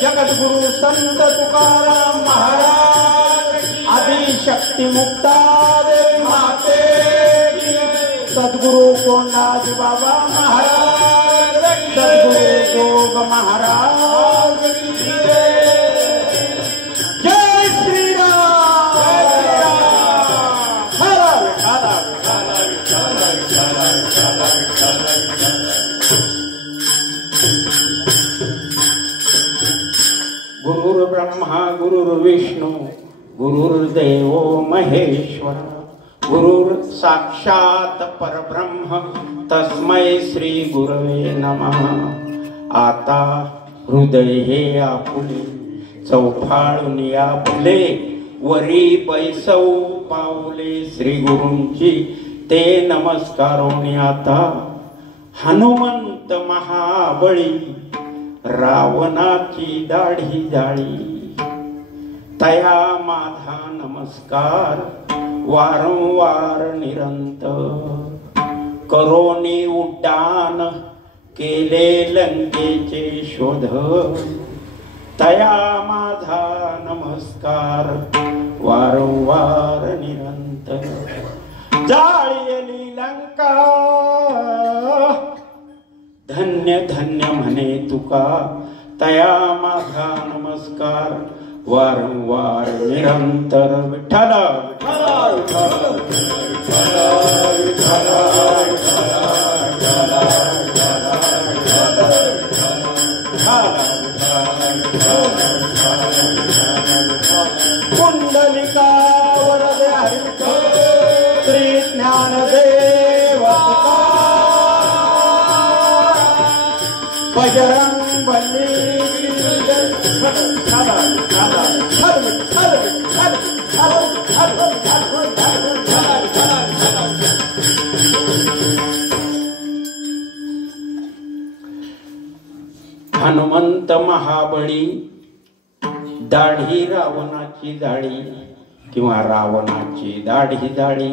जगद्गुरु संत तुकाराम महाराज आदिशक्ती मुक्तादेवी माते सद्गुरु कोंडाजी बाबा महाराज सद्गुरु जोग महाराज जय श्री राम गुरुर् ब्रह्मा गुरुर्विष्णु गुरुर्देव महेश्वर गुरुर् साक्षात परब्रह्म तस्मै श्री गुरवे नमः। आता हृदय हे आपुले चौफाळून आपले वरी पैसौ पावले श्री गुरूंची ते नमस्कारोनी आता हनुमंत महाबळी रावणाची दाढी जाळी तया माझा नमस्कार वारंवार निरंतर करोनी उड्डाण केले लंकेचे शोध तया माझा नमस्कार वारंवार निरंतर जाळली लंका धन्य धन्य म्हणे तुका तया माझा नमस्कार वारंवार निरंतर विठ्ठल विठ्ठल कुंडलिका वरदे हरित श्री ज्ञानदेव बजरंग बली हनुमंत महाबळी दाढी रावणाची जाळी किंवा रावणाची दाढी जाळी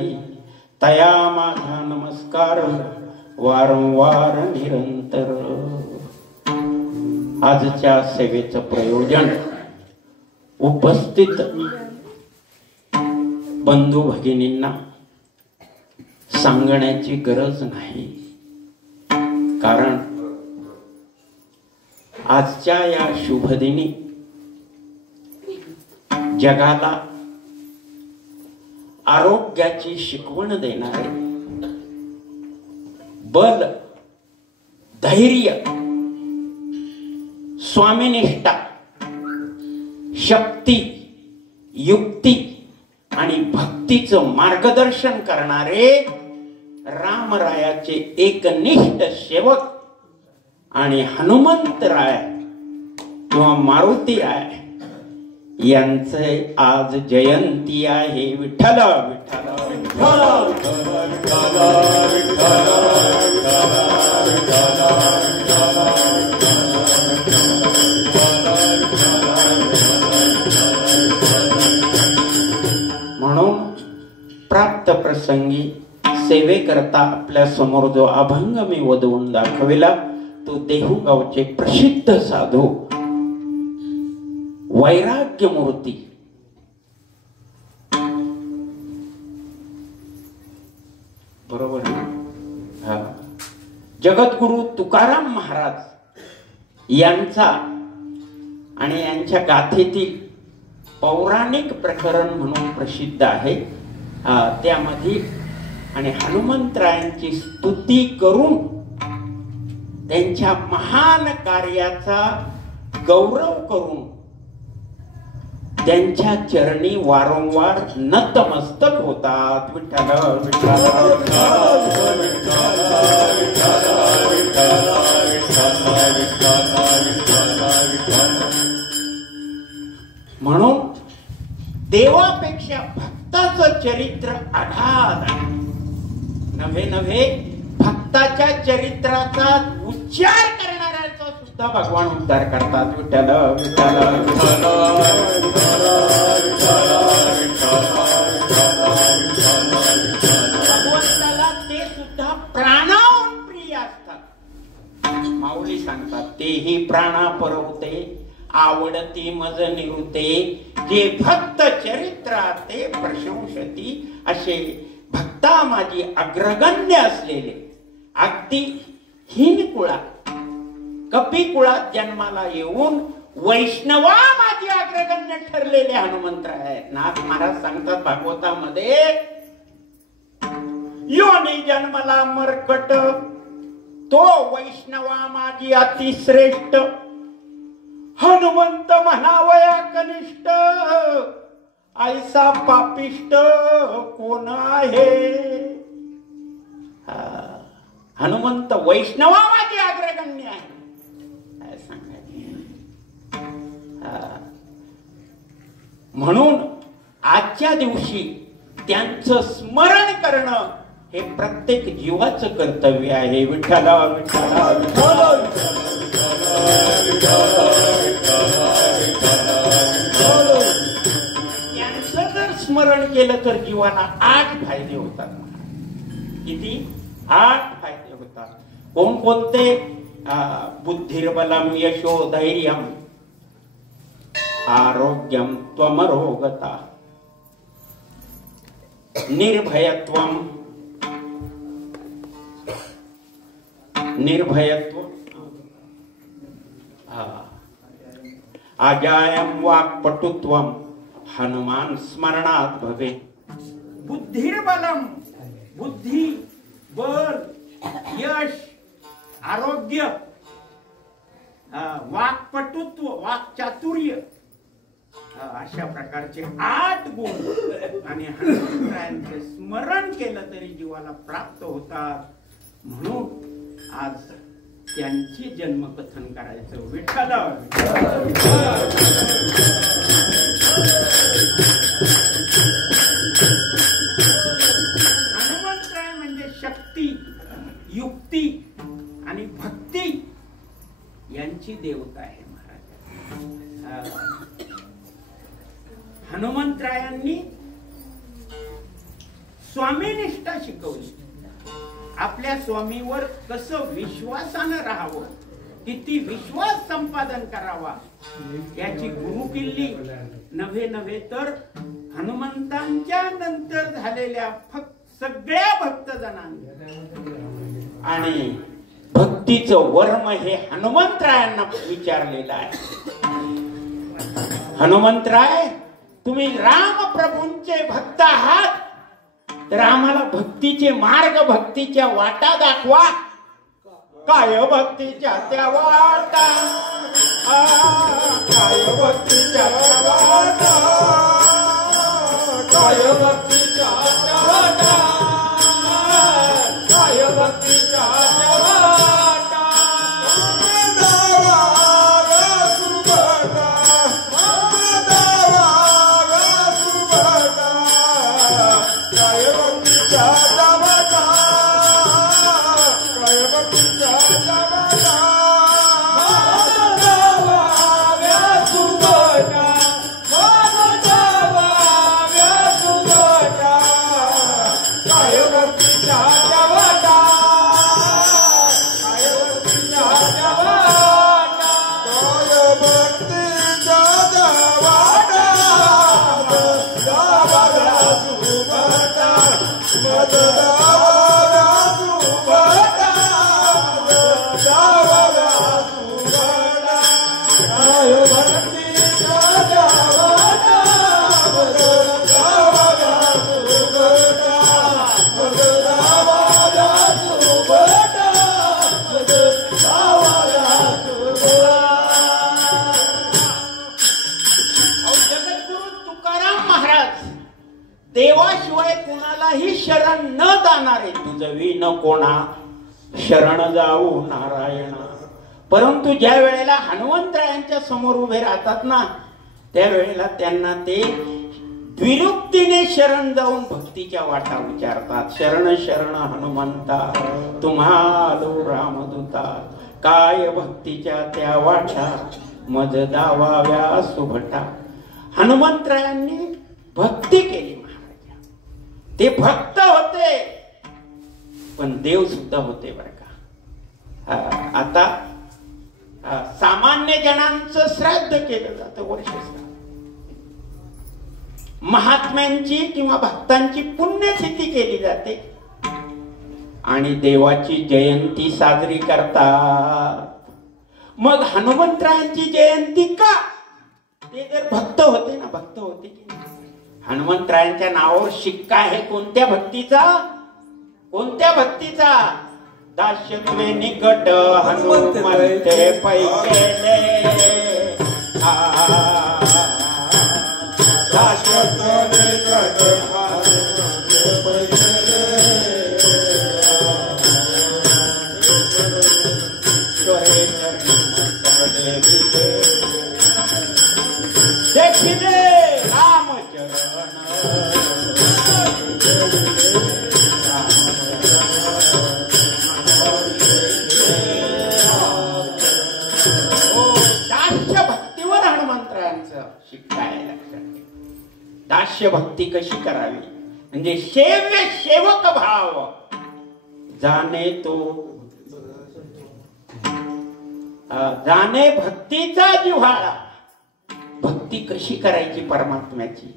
तया माझा नमस्कार वारंवार निरंतर. आजच्या सेवेचं प्रयोजन उपस्थित बंधू भगिनींना सांगण्याची गरज नाही, कारण आजच्या या शुभदिनी जगाला आरोग्याची शिकवण देणारे बल, धैर्य, स्वामीनिष्ठा, शक्ती, युक्ती आणि भक्तीचं मार्गदर्शन करणारे रामरायाचे एकनिष्ठ सेवक आणि हनुमंतराय किंवा मारुतीराय यांचे आज जयंती आहे. विठ्ठल विठ्ठल म्हणून प्राप्त प्रसंगी सेवेकरता आपल्या समोर जो अभंग मी वधवून दाखविला तो देहूगावचे प्रसिद्ध साधू वैराग्य मूर्ती बरोबर जगद्गुरु तुकाराम महाराज यांचा आणि यांच्या गाथेतील पौराणिक प्रकरण म्हणून प्रसिद्ध आहे. त्यामध्ये आणि हनुमंतरायांची स्तुती करून त्यांच्या महान कार्याचा गौरव करून त्यांच्या चरणी वारंवार नतमस्तक होतात. विठ्ठल म्हणून देवापेक्षा भक्ताचं चरित्र आढाद आहे. नव्हे नव्हे भक्ताच्या चरित्राचा उच्चार करणाऱ्याचा सुद्धा भगवान उद्धार करतात. विठ्ठल भगवंताला ते सुद्धा प्राणाहून प्रिय असतात. माऊली सांगतात तेही प्राणा परवते आवडती मज निरुते जे भक्त चरित्रा ते प्रशंसती. असे भक्ता माझी अग्रगण्य असलेले अगदी हीन कुळात कपी कुळात जन्माला येऊन वैष्णवा माझी अग्रगण्य ठरलेले हनुमंतराय आहेत. नाथ महाराज सांगतात भागवतामध्ये योनी जन्मला मरकट तो वैष्णवा माझी अतिश्रेष्ठ हनुमंत म्हणावया कनिष्ठ ऐसा पापिष्ट कोण आहे. हनुमंत वैष्णवा माझी अग्रगण्य आहे काय सांगायचं. म्हणून आजच्या दिवशी त्यांचं स्मरण करणं हे प्रत्येक जीवाचं कर्तव्य आहे. विठ्ठला विठ्ठला त्यांचं जर स्मरण केलं तर जीवाला 8 फायदे होतात. किती? 8 फायदे होतात. कोणकोणते? बुद्धिर्बलम यशो धैर्यम आरोग्यम त्वमरोगता निर्भयत्वम निर्भयत्व अजायम वाक्पटुत्वम हनुमान स्मरणात भवे. बुद्धिर्बलम बुद्धी बल यश आरोग्य वाक्पटुत्व वाक्चातुर्य अशा प्रकारचे 8 गुण आणि हनुमंतरायांचे स्मरण केलं तरी जीवाला प्राप्त होतात. म्हणून आज त्यांची जन्मकथन करायचं. विठ्ठल हनुमंतराय म्हणजे शक्ती, युक्ती आणि भक्ती यांची देवता आहे महाराज. हनुमंतरायांनी स्वामीनिष्ठा शिकवली. आपल्या स्वामीवर कसं विश्वासानं राहावं, किती विश्वास संपादन करावा याची गुरुकिल्ली नव्हे तर हनुमंतांच्या नंतर झालेल्या सगळ्या भक्तजनांनी आणि भक्तीचं वर्म हे हनुमंतरायांना विचारलेलं आहे. हनुमंतराय, तुम्ही रामप्रभूंचे भक्त आहात, तर आम्हाला भक्तीचे मार्ग, भक्तीच्या वाटा दाखवा. काय भक्तीच्या त्या वाटा, काय भक्तीच्या त्या वाटा, काय भक्तीच्या त्या वाटा, काय भक्तीच्या त्या वाटा. देवाशिवाय कोणालाही शरण न जाणारे तुझवी न कोणा शरण जाऊ नारायणा. परंतु ज्या वेळेला हनुमंतरायांच्या समोर उभे राहतात ना, त्यावेळेला त्यांना ते द्विरुक्तीने शरण जाऊन भक्तीच्या वाटा विचारतात. शरण शरण हनुमंता तुम्हालो रामदूता, काय भक्तीच्या त्या वाटा मज दावाव्या सुभटा. हनुमंतरायांनी भक्ती केली. ते भक्त होते पण देव सुद्धा होते बर का. आता सामान्य जनांचं श्राद्ध केलं जातं, वर्षश्राद्ध. महात्म्यांची किंवा भक्तांची पुण्यतिथी केली जाते आणि देवाची जयंती साजरी करतात. मग हनुमंतरायांची जयंती का? ते जर भक्त होते ना, भक्त होते की हनुमंतरायांच्या नावावर शिक्का आहे कोणत्या भक्तीचा? कोणत्या भक्तीचा? दास्यत्वे निकट हनुमंते पैकेले, दास्यत्वे निकट हनुमंते पैकेले, देखिले दास्य भक्ती कशी करावी म्हणजे सेव्य सेवक भाव जाणे तो जाणे भक्तीचा जिव्हाळा. भक्ती कशी करायची परमात्म्याची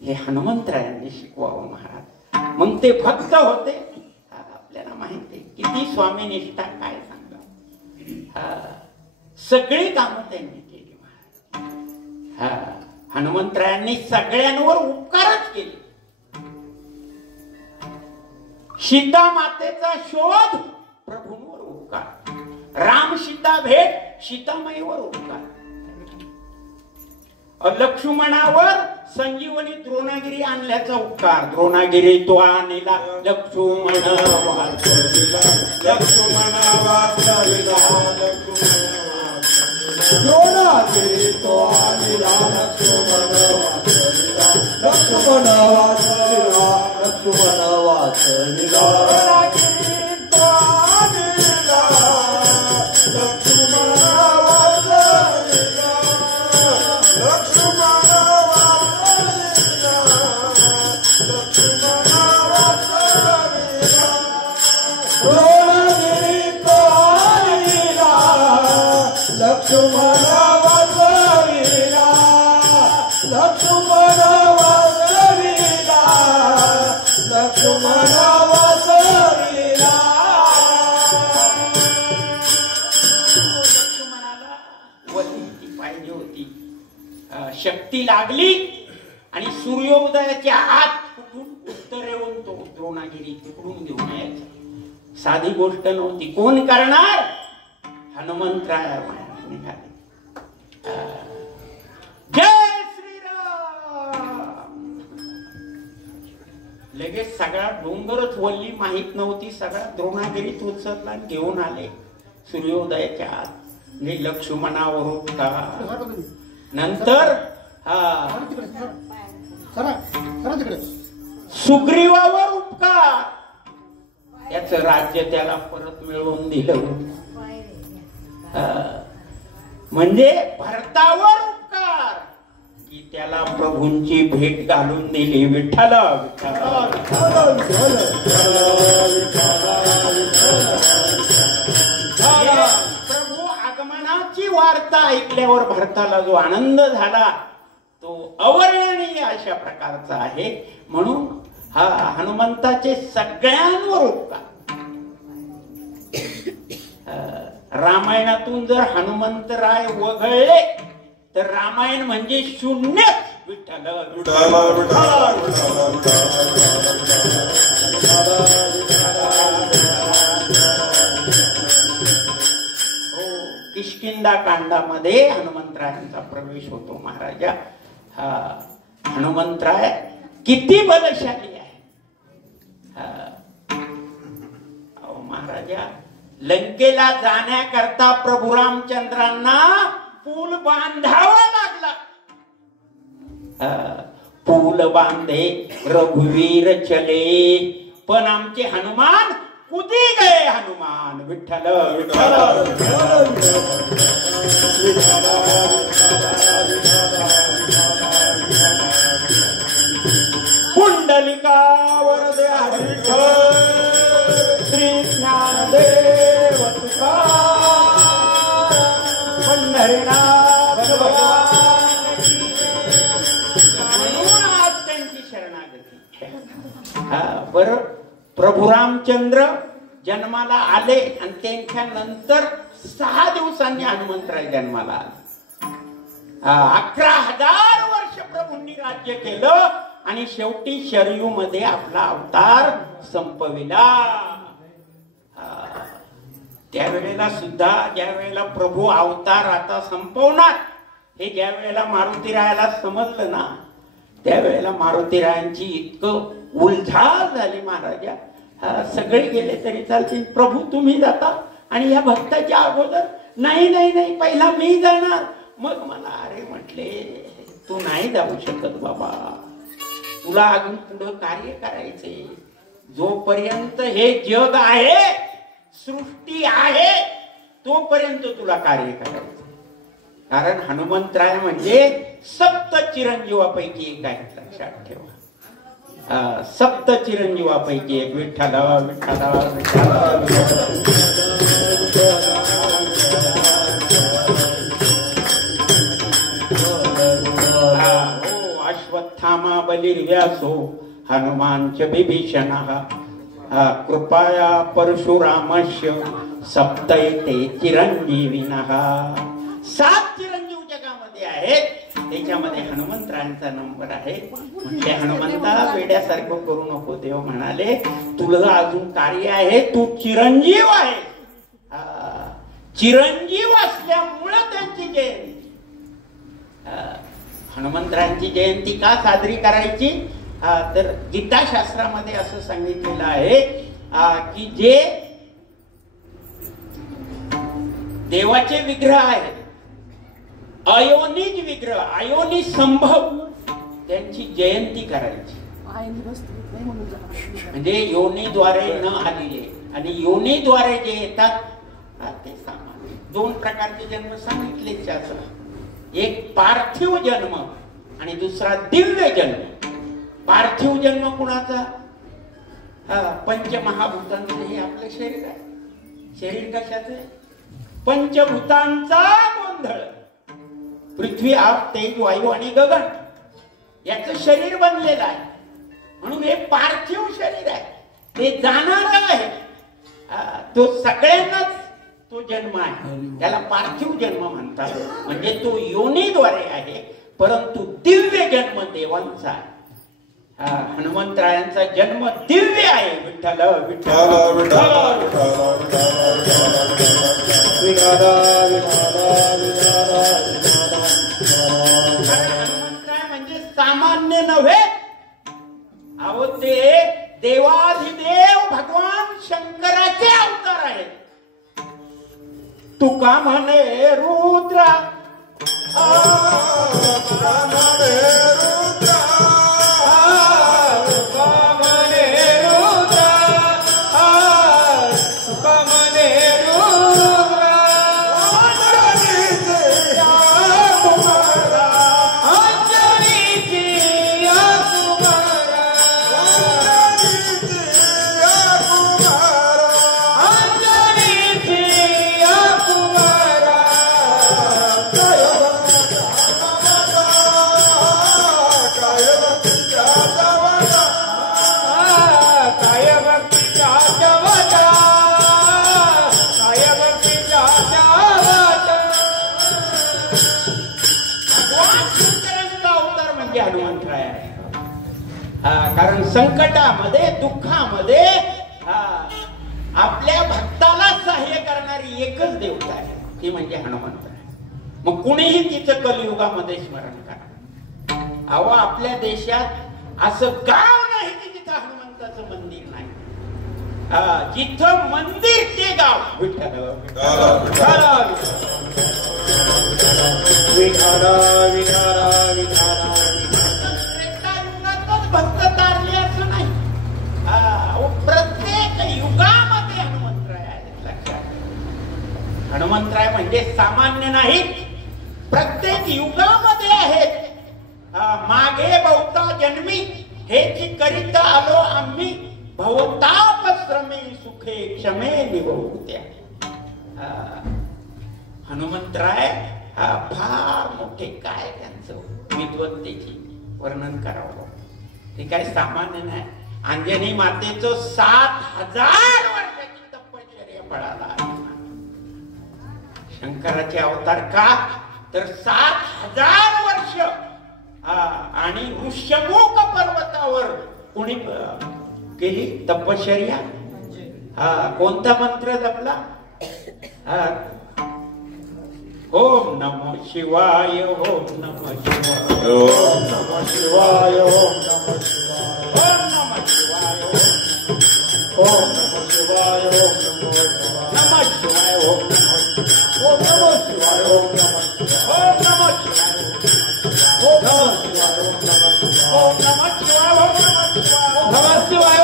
हे हनुमंतरायांनी शिकवावं महाराज. मग ते भक्त होते. आपल्याला माहिती किती स्वामीनिष्ठा काय सांगा. सगळी कामं त्यांनी केली महाराज. हनुमंतरायांनी सगळ्यांवर उपकारच केले. सीता मातेचा शोध प्रभूंवर उपकार, राम सीता भेट सीतामाईवर उपकार. लक्ष्मणावर संजीवनी द्रोणागिरी आणल्याचा उपकार. द्रोणागिरी तो आणला लक्ष्मण वाचविला, लक्ष्मण वाचविला, द्रोणागिरी तो आणला लक्ष्मण वाचविला, लक्ष्मण वाचविला, लक्ष्मण वाचविला. शक्ती लागली आणि सूर्योदयाच्या आत कुठून उत्तरेवरून तो द्रोणागिरी तिकडून घेऊन यायचा. साधी गोष्ट नव्हती. कोण करणार? हनुमंतराय निघाले. जय श्रीराम. लगेच सगळा डोंगरच वल्ली माहित नव्हती, सगळा द्रोणागिरीत उचलला आणि घेऊन आले सूर्योदयाच्या आत. लक्ष्मणावर उपकार, नंतर सुग्रीवावर उपकार, याच राज्य त्याला परत मिळवून दिलं. म्हणजे भरतावर उपकार की त्याला प्रभूंची भेट घालून दिली. विठ्ठल प्रभू आगमनाची वार्ता ऐकल्यावर भरताला जो आनंद झाला तो अवर्णनीय अशा प्रकारचा आहे. म्हणून हा हनुमंताचे सगळ्यांवर उपकार. रामायणातून जर हनुमंतराय वगळले तर रामायण म्हणजे शून्य. विठ्ठल किष्किंधा कांडामध्ये हनुमंतरायांचा प्रवेश होतो. महाराजा हनुमंतराय किती बलशाली आहे. महाराजा लंकेला जाण्याकरता प्रभू रामचंद्रांना पूल बांधावा लागला. पूल बांधे रघुवीर चले, पण आमचे हनुमान कुदी गए. हनुमान विठ्ठल पुंडलिका वरदे विठ्ठल श्री ज्ञानदेव तुकाराम पंढरीनाथ भगवान. म्हणून आज त्यांची शरणागती. बरं, प्रभू रामचंद्र जन्माला आले आणि त्यांच्या नंतर 6 दिवसांनी हनुमंतराय जन्माला आले. 11,000 वर्ष प्रभूंनी राज्य केलं आणि शेवटी शरयू मध्ये आपला अवतार संपविला. त्यावेळेला सुद्धा ज्या वेळेला प्रभू अवतार आता संपवणार हे ज्या वेळेला मारुतीरायाला समजलं ना, त्यावेळेला मारुतीरायांची इतकं उलझाल झाली. महाराजा सगळे गेले तरी चालतील, प्रभू तुम्ही जाता आणि या भक्ताच्या अगोदर नाही नाही नाही पहिला मी जाणार. मग मला अरे म्हटले तू नाही जाऊ शकत बाबा, तुला अजून पुढं कार्य करायचे. जोपर्यंत हे जग आहे, सृष्टी आहे, तोपर्यंत तुला कार्य करायचं. कारण हनुमंतराय म्हणजे सप्त चिरंजीवापैकी एक आहे, लक्षात ठेवा. सप्त चिरंजीवापैकी एक. विठ्ठल विठ्ठल अश्वत्थामा बलिर्व्यासो हनुमान च विभीषणः कृपया परशुरामस्य सप्तैते चिरंजीविनः. 7 चिरंजीव जगामध्ये आहेत, त्याच्यामध्ये हनुमंतरायांचा नंबर आहे. म्हटले हनुमंता वेड्यासारखं करू नको. देव म्हणाले तुला अजून कार्य आहे, तू चिरंजीव आहे. चिरंजीव असल्यामुळे त्यांची जयंती. हनुमंतरायांची जयंती का साजरी करायची? तर गीताशास्त्रामध्ये असं सांगितलेलं आहे की जे देवाचे विग्रह आहेत, अयोनिज विग्रह, अयोनी संभव, त्यांची जयंती करायची. म्हणजे योनीद्वारे न आलेले आणि योनीद्वारे जे येतात ते सामान्य. दोन प्रकारचे जन्म सांगितले शास्त्रात. एक पार्थिव जन्म आणि दुसरा दिव्य जन्म. पार्थिव जन्म कुणाचा? पंचमहाभूतांचं हे आपलं शरीर आहे. शरीर कशाचं? पंचभूतांचा गोंधळ. पृथ्वी, आप, तेज, वायू आणि गगन याचं शरीर बनलेलं आहे. म्हणून हे पार्थिव शरीर आहे, ते जाणार आहे. तो सगळ्यांनाच तो जन्म आहे, त्याला पार्थिव जन्म म्हणतात. म्हणजे तो योनीद्वारे आहे, परंतु दिव्य जन्म देवांचा आहे. हनुमंतरायांचा जन्म दिव्य आहे. विठ्ठल विठ्ठल हनुमंतराय म्हणजे सामान्य नव्हे. अहो ते देवाधिदेव भगवान शंकराचे अवतार आहेत. तुका म्हणे रुद्रा, कारण संकटामध्ये, दुःखामध्ये आपल्या भक्ताला सहाय्य करणारी एकच देवता आहे, ती म्हणजे हनुमंत आहे. मग कुणीही तिचं कलियुगामध्ये स्मरण करा. अहो आपल्या देशात असं गाव नाही की तिथं हनुमंताचं मंदिर नाही. जिथं मंदिर ते गाव विठ्ठल भक्त तारले असं नाही. प्रत्येक युगामध्ये हनुमंतराय आहेत. लक्षात. हनुमंतराय म्हणजे सामान्य नाहीत, प्रत्येक युगामध्ये आहेत. मागे बहुता जन्मी हेची करीत आलो आम्ही, भवताप श्रमे सुखे क्षमे निवृत्त्या. हनुमंतराय फार मोठे काय त्यांचं विद्वत्तेची वर्णन करावं. ते काय सामान्य नाही. अंजनी मातेचं 7000 वर्षाची तपश्चर्या पळाला. शंकराचे अवतार का? तर 7000 वर्ष. आणि ऋष्यमुख पर्वतावर कोणी केली तपश्चर्या? कोणता मंत्र जपला? ओम नमः शिवाय, ओम नमः शिवाय, ओम नमः शिवाय, ओम नमः शिवाय, ओम नमः शिवाय, ओम नमः शिवाय, ओम नमः शिवाय, ओम नमः शिवाय, ओम नमः शिवाय, ओम नमः शिवाय, ओम नमः शिवाय, ओम नमः शिवाय, ओम नमः शिवाय,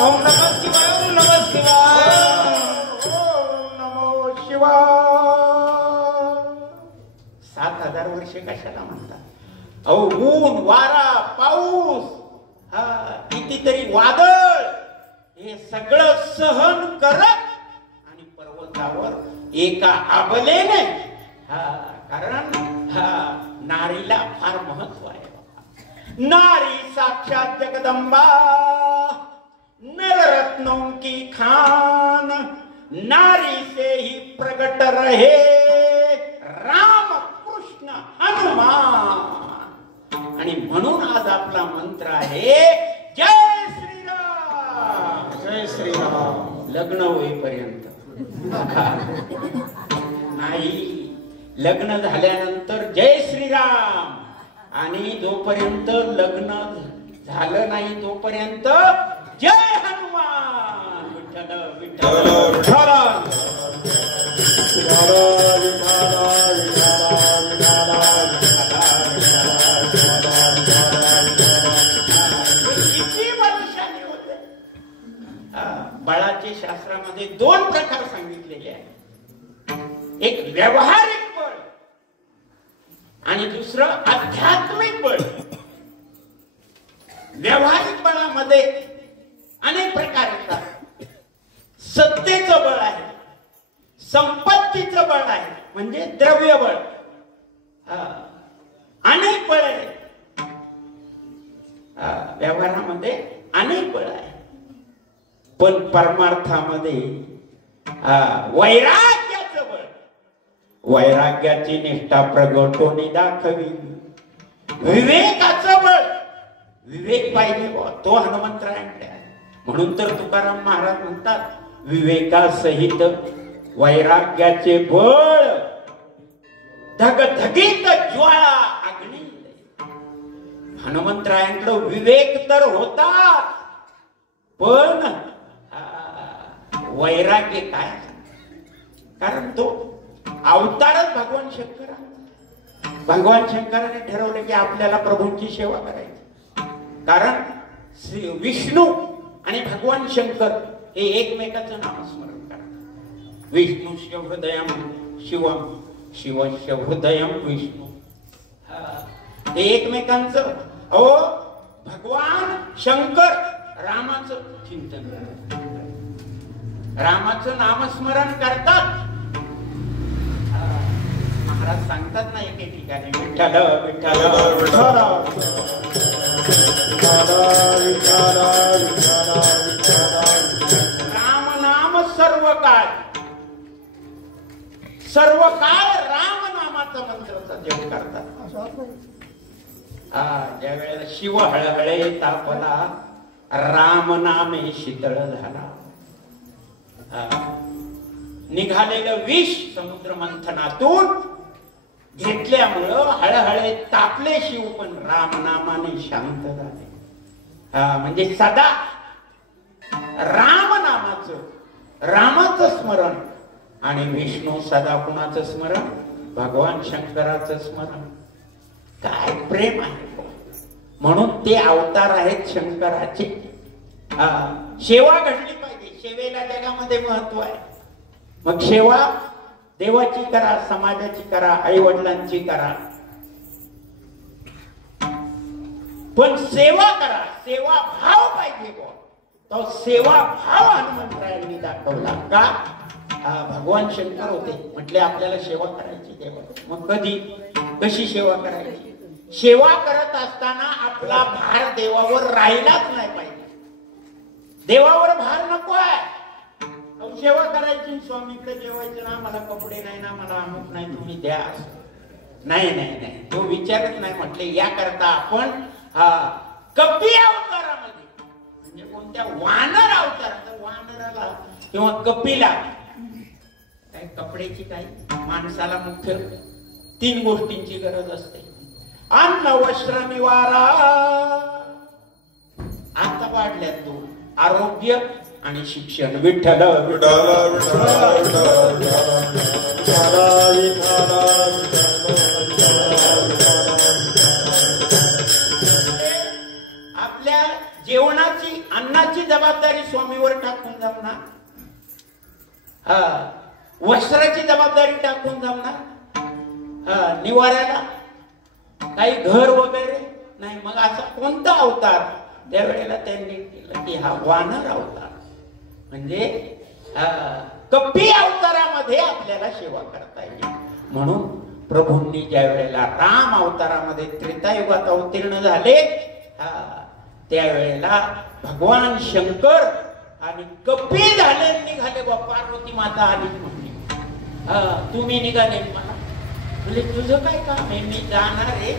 ओम नमः शिवाय, ओम नमः शिवाय. 7000 वर्षे कशाला म्हणतात? अहो ऊन, वारा, पाऊस, कितीतरी वादळ, हे सगळं सहन करत आणि पर्वतावर एका आबलेने, कारण नारीला फार महत्व आहे. नारी साक्षात जगदंबा, नररत्नों की खान, नारी से ही प्रगट रहे राम कृष्ण हनुमान. आणि म्हणून आज आपला मंत्र आहे जय श्रीराम, जय श्रीराम. लग्न होईपर्यंत नाही, लग्न झाल्यानंतर जय श्रीराम, आणि जोपर्यंत लग्न झालं नाही तोपर्यंत जय हनुमान. विठ्ठल विठ्ठल किती वर्षांनी होते. बळाचे शास्त्रामध्ये 2 प्रकार सांगितलेले आहेत. एक व्यावहारिक बळ आणि दुसरं आध्यात्मिक बळ. व्यावहारिक बळामध्ये अनेक प्रकार येतात. सत्तेचं बळ आहे, संपत्तीचं बळ आहे म्हणजे द्रव्य बळ, अनेक बळ आहे. व्यवहारामध्ये अनेक बळ आहे, पण परमार्थामध्ये वैराग्याचं बळ. वैराग्याची निष्ठा प्रगटोनी दाखवी. विवेकाचं बळ, विवेक पाहिजे तो हनुमंतरायांकडे आहे. म्हणून तर तुकाराम महाराज म्हणतात विवेकासहित वैराग्याचे बळ धगधगीत ज्वाळा अग्नी. हनुमंतरायांकडे विवेक तर होता, पण वैराग्य काय? कारण तो अवतारच भगवान शंकराचा. भगवान शंकराने ठरवलं की आपल्याला प्रभूंची सेवा करायची. कारण विष्णू आणि भगवान शंकर हे एकमेकाचं नामस्मरण करतात. विष्णू हृदयम शिवम, शिवस्य हृदयम विष्णू. हे एकमेकांचं. भगवान शंकर रामाचं चिंतन करतात, रामाचं नामस्मरण करतात. महाराज सांगतात ना एके ठिकाणी विठ्ठल विठ्ठल राम नाम सर्व काळ, सर्व काळ राम नामाचा मंत्राचा जप करतात. ज्या वेळेला शिव हळहळे तापला, राम नामे शीतळ झाला. निघालेलं विष समुद्र मंथनातून घेतल्यामुळं हळहळे तापले शिव, पण रामनामाने शांत झाले. म्हणजे सदा रामनामाचं, रामाचं स्मरण. आणि विष्णू सदा कुणाचं स्मरण? भगवान शंकराचं स्मरण. काय प्रेम आहे. म्हणून ते अवतार आहेत शंकराचे. सेवा घडली पाहिजे, सेवेला जगामध्ये महत्व आहे. मग सेवा देवाची करा, समाजाची करा, आई वडिलांची करा, पण सेवा करा. सेवा भाव पाहिजे. तो सेवा भाव हनुमंतरायांनी दाखवला. का? भगवान शंकर होते म्हटले आपल्याला सेवा करायची देवा. मग कधी कशी सेवा करायची? सेवा करत असताना आपला भार देवावर राहिलाच नाही पाहिजे. देवावर भार नको आहे. सेवा करायची, स्वामीकडे जेवायचं ना, मला कपडे नाही ना, मला अमुक नाही, तुम्ही द्या. नाही नाही नाही, तो विचारच नाही. म्हटले या करता आपण कपी अवतारामध्ये, म्हणजे कोणत्या वानर अवतारात, वानराला किंवा कपीला काय कपड्याची काय, माणसाला मुख्य 3 गोष्टींची गरज असते. अन्न वस्त्र निवारा. आता वाढल्यात 2, आरोग्य आणि शिक्षण. विठ्ठल आपल्या जेवणाची, अन्नाची जबाबदारी स्वामीवर टाकून जमणार, वस्त्राची जबाबदारी टाकून जमणार, निवाऱ्याला काही घर वगैरे नाही. मग असा कोणता अवतार? त्यावेळेला त्यांनी केलं की हा वानर अवतार. म्हणजे कपी अवतारामध्ये आपल्याला सेवा करता येईल. म्हणून प्रभूंनी ज्या वेळेला राम अवतारामध्ये त्रेतायुगात अवतीर्ण झाले, त्यावेळेला भगवान शंकर आणि कपी झाले, निघाले. पार्वती माता आली म्हणली तुम्ही निघाले. मला म्हणजे तुझं काय काम आहे? मी जाणार आहे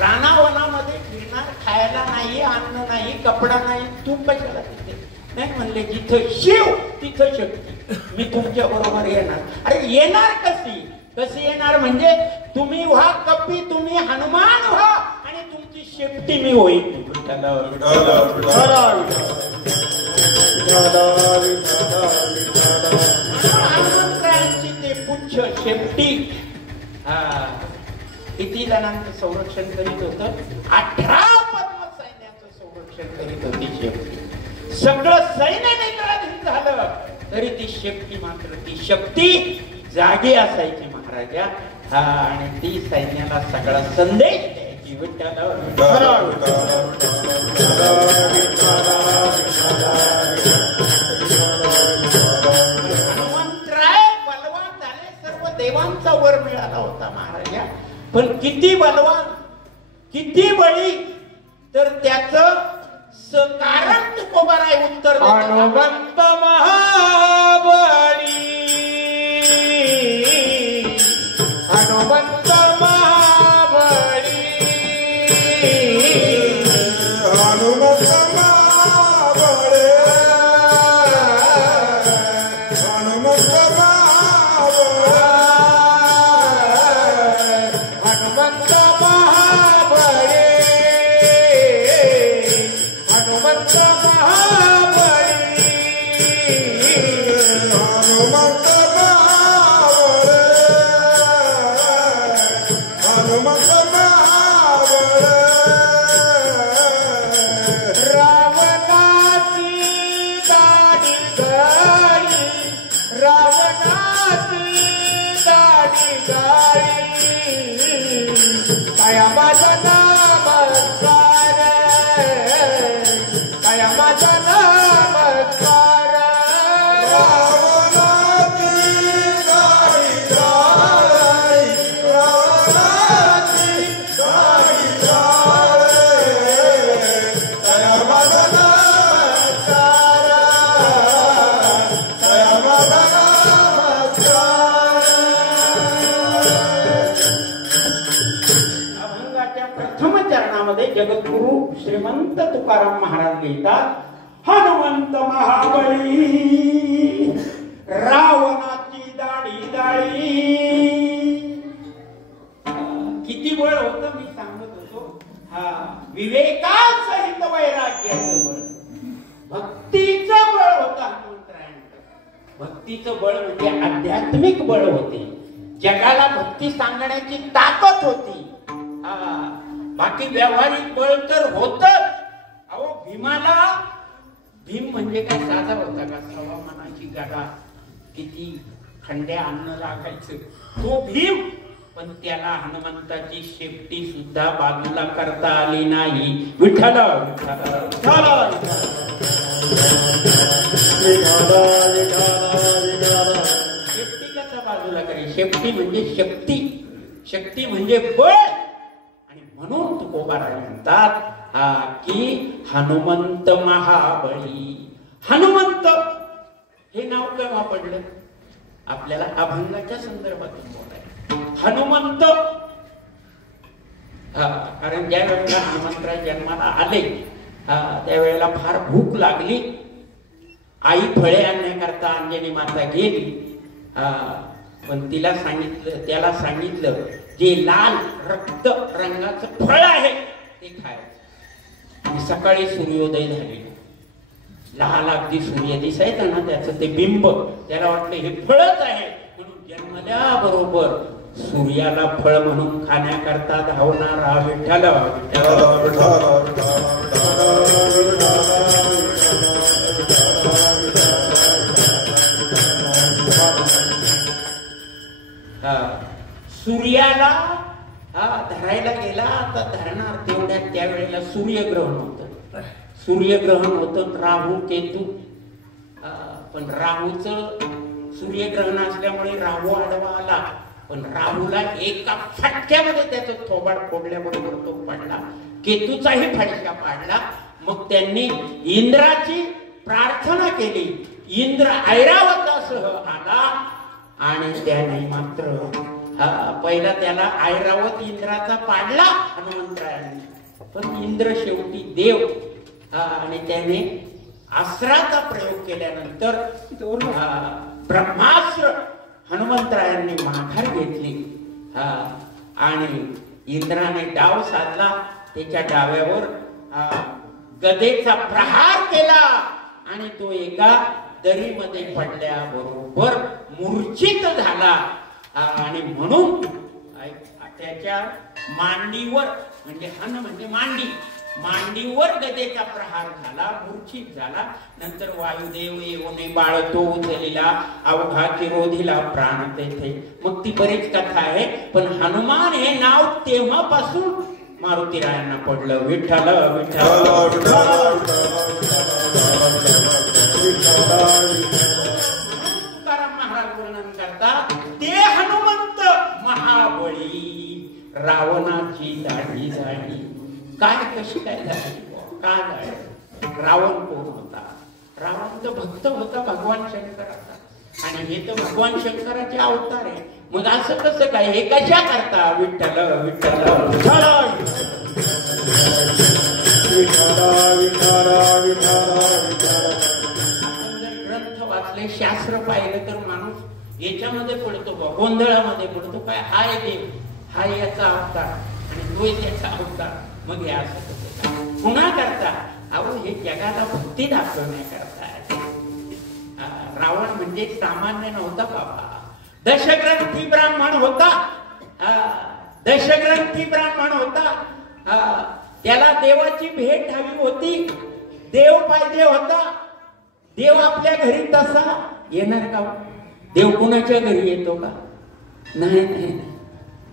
रानावनामध्ये, फिरणार, खायला नाही, अन्न नाही, कपडा नाही, तू कशाला तिथे? नाही म्हणले जिथं शिव तिथं शक्ती, मी तुमच्या बरोबर येणार. अरे येणार कशी? कसे येणार म्हणजे तुम्ही व्हा कपी, तुम्ही हनुमान व्हा आणि तुमची शेपटी मी होईल. हनुमंतरायांची ते पुच्छ शेपटी किती जणांचं संरक्षण करीत होतं? 18 पद्म सैन्याचं संरक्षण करीत होती शेपटी. सगळं सैन्य निद्राधीन झालं तरी ती शेपटी मात्र ती शक्ती जागी असायची महाराजा. आणि ती सैन्याला सगळा संदेश द्यायची. हनुमंतराय बलवान झाले, सर्व देवांचा वर मिळाला होता महाराजा. पण किती बलवान, किती बळी, तर त्याचं कारण तुकोबाराय उत्तर हनुमंत महाबळी, हनुमंत महाबळी, हनुमंत महाबळे, हनुमंत महाबळे, हनुमंत महाबळे, हनुमंत महाबळी, हनुमंत महाबळे, हनुमंत महाबळे. रावणाची दाढी गाडी, रावणाची दाढी गाडी, काया माझा नमस्कार, काया माझा नमस्कार. रावणाची दाढी गाडी, रावणाची दाढी गाडी, काया माझा नमस्कार, काया माझा नमस्कार. अभंगाच्या प्रथम चरणामध्ये जगद्गुरु श्रीमंत तुकाराम महाराज लिहितात, हनुमंत महाबळी, रावणाची दाढी दाढी. किती बळ होतं मी सांगत होतो. विवेकासहित वैराग्याचं बळ, भक्तीचं बळ होतं हनुमंतरायांचं. भक्तीचं बळ म्हणजे आध्यात्मिक बळ होते. जगाला भक्ती सांगण्याची ताकद होती. बाकी व्यावहारिक बळ तर होत. अहो भीमाला, भीम म्हणजे काय साधा होता का? सव्वा मनाची गाडा, किती खंड्या अन्न लागायचं तो भीम. पण त्याला हनुमंताची शेपटी सुद्धा बाजूला करता आली नाही. विठ्ठल शेपटी कसा बाजूला करेल? शेपटी म्हणजे शक्ती, शक्ती म्हणजे बळ. आणि म्हणून तुकोबाराय म्हणतात की हनुमंत महाबळी. हनुमंत हे नाव केव्हा पडलं? आपल्याला अभंगाच्या संदर्भातून बोलायचं. हनुमंत कारण ज्या वेळेला हनुमंतराय जन्माला आले त्यावेळेला फार भूक लागली. आई फळे आणण्याकरता अंजनी माता गेली. पण त्याला सांगितलं जे लाल रक्त रंगाचं फळ आहे ते खायचं. आणि सकाळी सूर्योदय झाले, लाल अगदी सूर्य दिसायचा ना, त्याचं ते बिंब, त्याला वाटलं हे फळच आहे. म्हणून जन्मल्याबरोबर सूर्याला फळ म्हणून खाण्याकरता धावणारा विठ्ठल. सूर्याला धरायला गेला. आता धरणार तेवढ्यात त्यावेळेला सूर्यग्रहण होतं. सूर्यग्रहण होतं राहू केतू. पण राहूचं सूर्यग्रहण असल्यामुळे राहू आडवा आला. पण राहूला एका फटक्यामध्ये त्याचं थोबाड फोडल्याबरोबर तो पडला. केतूचाही फटका पाडला. मग त्यांनी इंद्राची प्रार्थना केली. इंद्र ऐरावतासह आला आणि त्याने मात्र पहिला त्याला ऐरावत इंद्राचा पाडला हनुमंतरायांनी. पण इंद्र शेवटी देव आणि त्याने अस्त्राचा प्रयोग केल्यानंतर ब्रह्मास्त्र हनुमंतरायांनी माघार घेतली आणि इंद्राने डाव साधला. त्याच्या डाव्यावर गदेचा प्रहार केला आणि तो एका दरीमध्ये पडल्याबरोबर मूर्छित झाला. आणि म्हणून त्याच्या मांडीवर म्हणजे हन म्हणजे मांडीवर गदेचा प्रहार झाला, मूर्छित झाला. नंतर वायुदेव येऊन बाळतो उचलिला, अवघा चिरोधीला प्राण तेथे. मग ती बरीच कथा आहे. पण हनुमान हे नाव तेव्हापासून मारुतीरायांना पडलं. विठ्ठल विठ्ठल. तुकाराम महाराज वर्णन करतात, ते हनुमंत महाबळी रावणाची दाढी झाली. काय कशी काय झाली? का झाली? रावण कोण होता? रावण तर भक्त होता भगवान शंकराचा, आणि हे तर भगवान शंकराचे अवतार आहे. मग असं कसं काय? हे कशा करता? विठ्ठल विठ्ठल. ग्रंथ वाचले, शास्त्र पाहिलं तर माणूस याच्यामध्ये पडतो, गोंधळामध्ये पडतो. काय हाय देव, हा याचा अवतार आणि तो त्याचा अवतार. मग हे असं कसं पुन्हा करता? अहो, हे जगाला भक्ती दाखवण्याकरता. रावण म्हणजे सामान्य नव्हता बाबा. दशग्रंथी ब्राह्मण होता. दशग्रंथी ब्राह्मण होता. त्याला देवाची भेट हवी होती. देव पाहिजे होता. देव आपल्या घरी तसा येणार का? देव कोणाच्या घरी येतो का? नाही.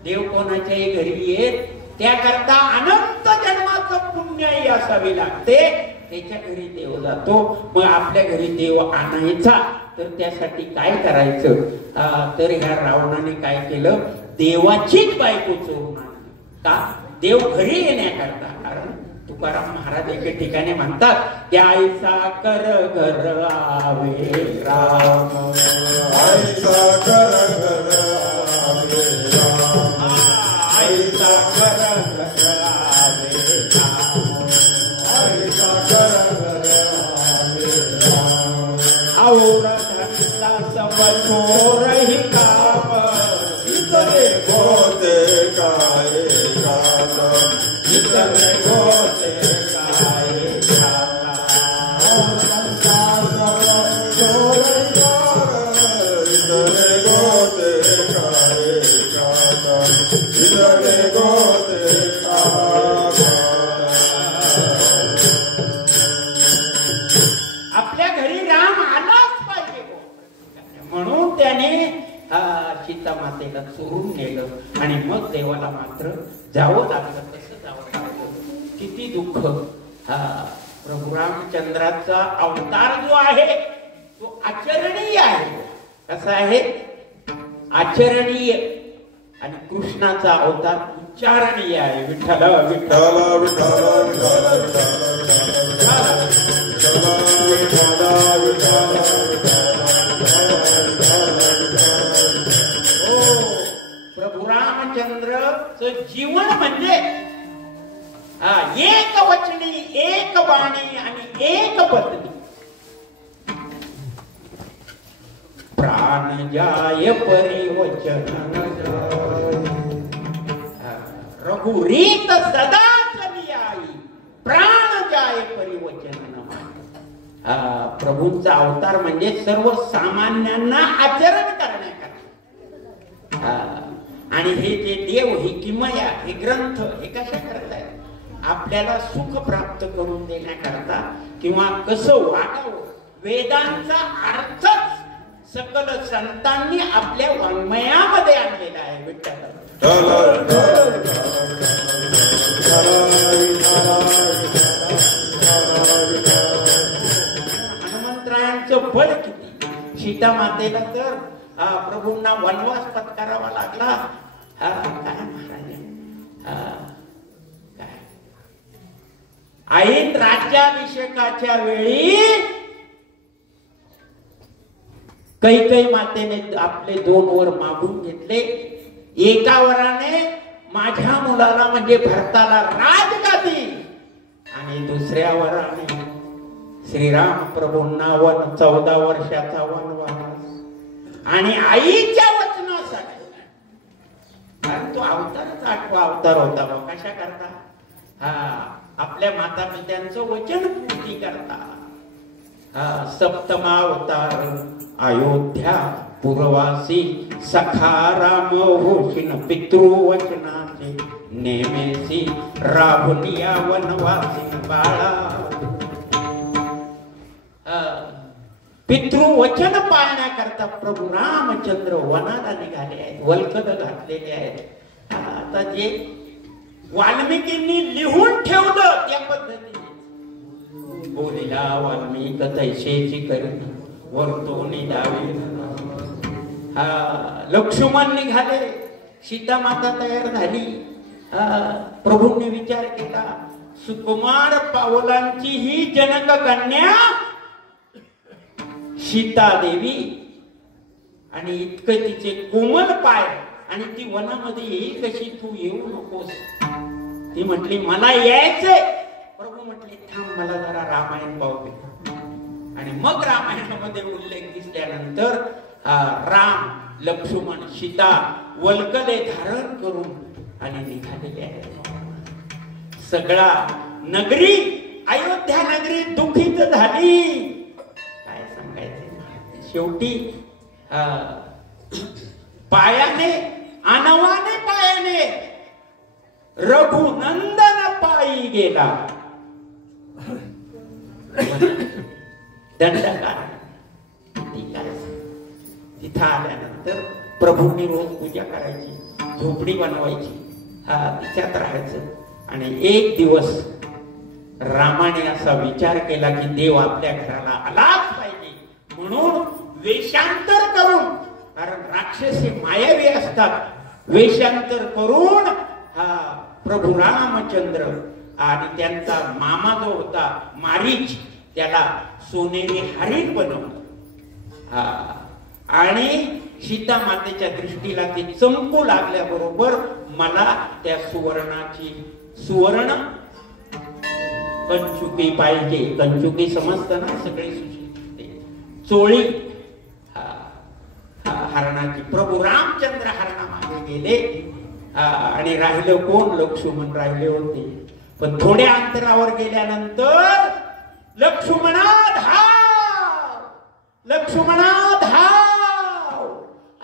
देव कोणाच्याही घरी येत. त्याकरता अनंत जन्माचं पुण्यही असावे लागते. त्याच्या घरी देव जातो. मग आपल्या घरी देव आणायचा तर त्यासाठी काय करायचं? तर ह्या रावणाने काय केलं? देवाचीच बायको चोरून आणली. का? देव घरी येण्याकरता. कारण तुकाराम महाराज एके ठिकाणी म्हणतात, त्याईसा कर घर आवे राम, ऐसा कर घर आवे राम, ऐसा कर घर आवे राम, ऐसा कर घर आवे राम. और धंदा सब छोर ही काम, इतने गोते काये गाता, इतने गोते गाये गाता. और संसार सब छोड़ गाता, इतने गोते काये गाता, इतने गोते काये. आपल्या घरी राम आलाच पाहिजे. म्हणून त्याने सीता मातेला चोरून नेलं आणि मग देवाला मात्र जावं लागलं. कसं जावं लागलं? किती दुःख. प्रभू रामचंद्राचा अवतार जो आहे तो आचरणीय आहे. कसा आहे? आचरणीय. आणि कृष्णाचा अवतार उच्चारणीय आहे. विठ्ठल विठ्ठल विठ्ठल प्रभू रामचंद्रचं जीवन म्हणजे एक वचनी, एक वाणी आणि एक पत्नी. प्राण जाय परिवचन रघुरीत सदा चली आई, प्राण जाय परिवचन. प्रभूंचा अवतार म्हणजे सर्वसामान्यांना आचरण करण्याकरता. आणि हे जे देव, ही किमया, हे ग्रंथ, हे कशा करतायत? आपल्याला सुख प्राप्त करून देण्याकरता किंवा कसं वागावं, वेदांचा अर्थच सकल संतांनी आपल्या वाङ्मयामध्ये आणलेला आहे. विठ्ठल हनुमंतरायांचं बळ किती. सीता मातेला तर प्रभूंना वनवास पत्करावा लागला. काय महाराज, काय ऐन राज्याभिषेकाच्या वेळी कैकेयी मातेने आपले 2 वर मागून घेतले. एका वराने माझ्या मुलाला म्हणजे भरताला राजगादी, आणि दुसऱ्या वराने श्रीराम प्रभूंना 14 वर्षाचा वनवास. आणि आईच्या वचनासाठी, कारण तो अवतारच 8वा अवतार होता बा. कशा करता? आपल्या माता पित्यांचं वचन पूर्ती करता. सप्तमा अवतार अयोध्या पूर्वासी सखा राम होशीन पितृवचनाचे नेमेसी राहुलिया वनवासी बाळा. पितृवचन पाळण्याकरता प्रभू रामचंद्र वनाला निघाले आहेत, वल्कल घातलेले आहेत. आता जे वाल्मिकींनी लिहून ठेवलं त्या पद्धतीने बोलिला वाल्मिक तैसेची करी वर्तोनी दावी. लक्ष्मण निघाले, सीता माता तयार झाली. प्रभूंनी विचार केला, सुकुमार पावलांची ही जनक कन्या सीता देवी आणि इतकं तिचे कोमल पाय आणि ती वनामध्ये येईल कशी, तू येऊ नकोस. ती म्हटली मला यायचंय. प्रभू म्हटले थांब, मला जरा रामायण पाहू दे. आणि मग रामायणामध्ये उल्लेख दिसल्यानंतर राम लक्ष्मण सीता वल्कले धारण करून आणि निघालेले आहेत. सगळा नगरी अयोध्या नगरी दुःखित झाली. काय सांगायचं, शेवटी पायाने अनवाने पायाने रघुनंदन पायी गेला. दंडकार तिथं आल्यानंतर प्रभूंनी रोज पूजा करायची, झोपडी बनवायची, तिच्यात राहायचं. आणि एक दिवस रामाने असा विचार केला की देव आपल्या घराला आलाच पाहिजे, म्हणून वेशांतर करून, कारण राक्षसी मायावी असतात, वेशांतर करून प्रभू रामचंद्र आणि त्यांचा मामा जो होता मारीच त्याला सोनेरी हरिण बनवलं. आणि सीता मातेच्या दृष्टीला ते चमकू लागल्याबरोबर मला त्या सुवर्ण कंचुकी पाहिजे. कंचुकी समजतं ना, सगळे चोळी हरणाची. प्रभू रामचंद्र हरणामागे गेले आणि राहिलं कोण? लक्ष्मण राहिले होते. पण थोड्या अंतरावर गेल्यानंतर लक्ष्मणा धाव, लक्ष्मणा धाव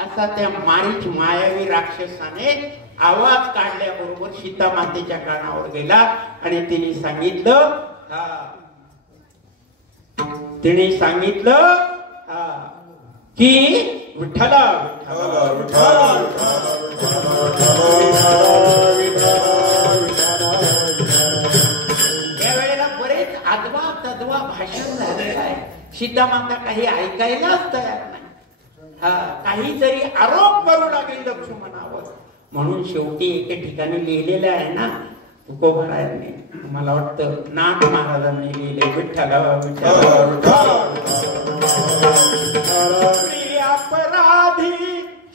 असा त्या मारीच मायावी राक्षसाने आवाज काढल्याबरोबर सीता मातेच्या कानावर गेला आणि तिने सांगितलं की विठ्ठला त्यावेळेला बरेच आदवा तद्वा भाषण झालेलं आहे. सीता माता काही ऐकायलाच तयार नाही. काहीतरी आरोप करू लागेल लक्ष्मणावर. म्हणून शेवटी एके ठिकाणी लिहिलेलं आहे ना, तुकोबारायांनी, मला वाटतं नाथ महाराजांनी लिहिले, विठ्ठल अपराधी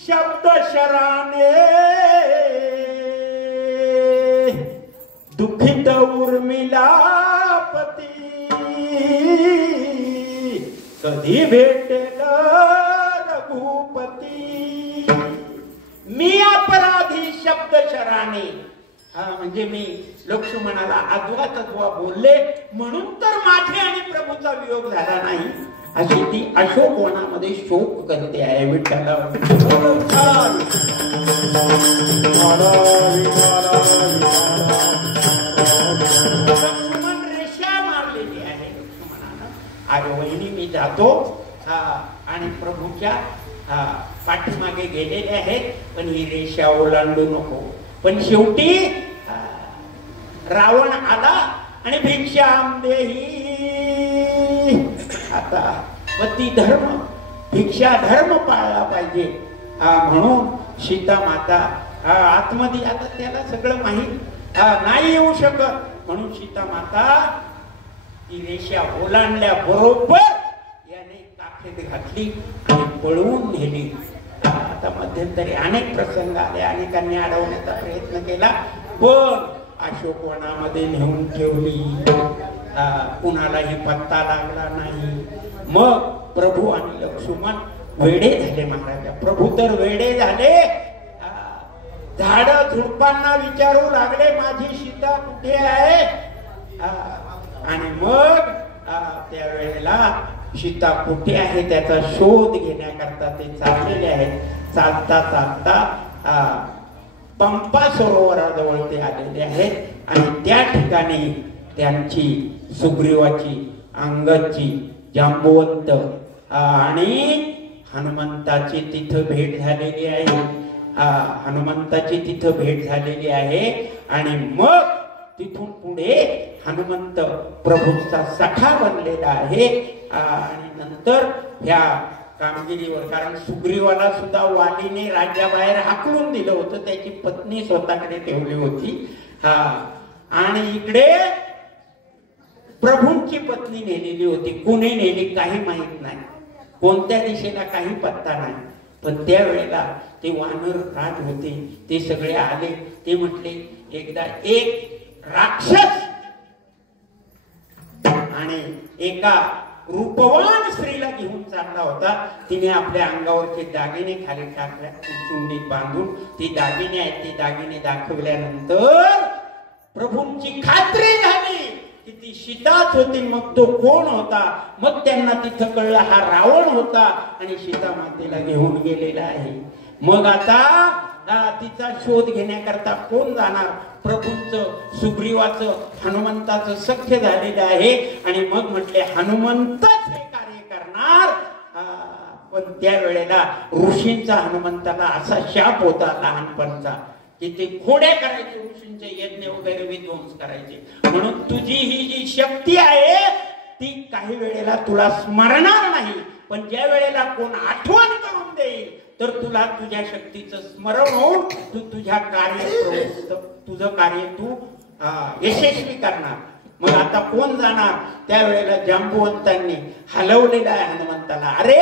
शब्द शराने दुखित उर्मिला पती कधी भेटेल रघुपती. मी अपराधी शब्द शराने, म्हणजे मी लक्ष्मणाला आदवा तद्वा बोलले म्हणून तर माझे आणि प्रभूचा वियोग झाला नाही, अशी ती अशोक वनामध्ये शोक करते आहे. विठ्ठला लक्ष्मण रेषा मारलेली आहे लक्ष्मणानं. अरे वहिनी मी जातो आणि प्रभूच्या पाठीमागे गेलेले आहेत, पण ही रेषा ओलांडू नको. पण शेवटी रावण आला आणि भिक्षाम देही. आता पती धर्म, भिक्षा धर्म पाळला पाहिजे. म्हणून सीता माता आतमध्ये, आता त्याला सगळं माहीत नाही येऊ शकत, म्हणून सीता माता ती रेषा ओलांडल्या बरोबर याने काखेत घातली आणि पळवून नेली. आता मध्यंतरी अनेक प्रसंग आले, अनेकांनी अडवण्याचा प्रयत्न केला, पण अशोकवनामध्ये नेऊन ठेवली. कुणालाही पत्ता लागला नाही. मग प्रभू आणि लक्ष्मण वेडे झाले महाराजा. प्रभू तर वेडे झाले. झाड झुडपांना विचारू लागले माझी सीता कुठे आहे. आणि मग त्यावेळेला सीता कुठे आहे त्याचा शोध घेण्याकरता ते चाललेले आहेत. चालता चालता पंपा सरोवराजवळ ते आलेले आहेत आणि त्या ठिकाणी त्यांची सुग्रीवाची, अंगदची, जांबवंत आणि हनुमंताची तिथं भेट झालेली आहे. हनुमंताची तिथं भेट झालेली आहे. आणि मग तिथून पुढे हनुमंत प्रभूचा सखा बनलेला आहे. आणि नंतर ह्या कामगिरीवर, कारण सुग्रीवाला सुद्धा वालीने राज्याबाहेर हाकलून दिलं होतं, त्याची पत्नी स्वतःकडे ठेवली होती. आणि इकडे प्रभूंची पत्नी नेलेली होती. कुणी नेली काही माहित नाही, कोणत्या दिशेला काही पत्ता नाही. पण त्यावेळेला ते वानर राज होते, ते सगळे आले. ते म्हटले एकदा एक राक्षस आणि एका रूपवान स्त्रीला घेऊन चालला होता. तिने आपल्या अंगावरचे दागिने खाली टाकल्या, चुंडीत बांधून. ती दागिने आहेत, ते दागिने दाखवल्यानंतर प्रभूंची खात्री झाली की ती सीताच होती. मग तो कोण होता? मग त्यांना तिथं कळलं हा रावण होता आणि सीता मातेला घेऊन गेलेला आहे. मग आता तिचा शोध घेण्याकरता कोण जाणार? प्रभूंचं, सुग्रीवाचं, हनुमंताचं सख्य झालेलं आहे. आणि मग म्हटले हनुमंतच हे कार्य करणार. पण त्यावेळेला ऋषींचा हनुमंताला असा शाप होता लहानपणचा की ते खोड्या करायचे, ऋषींचे यज्ञ वगैरे विध्वंस करायचे. म्हणून तुझी ही जी शक्ती आहे ती काही वेळेला तुला स्मरणार नाही, पण ज्या वेळेला कोण आठवण करून देईल तर तुला तुझ्या शक्तीचं स्मरण होऊन तू तुझ्या तुझं कार्य तू यशस्वी करणार. मग आता कोण जाणार? त्यावेळेला जांबुवंतांनी हलवलेला आहे हनुमंताला. अरे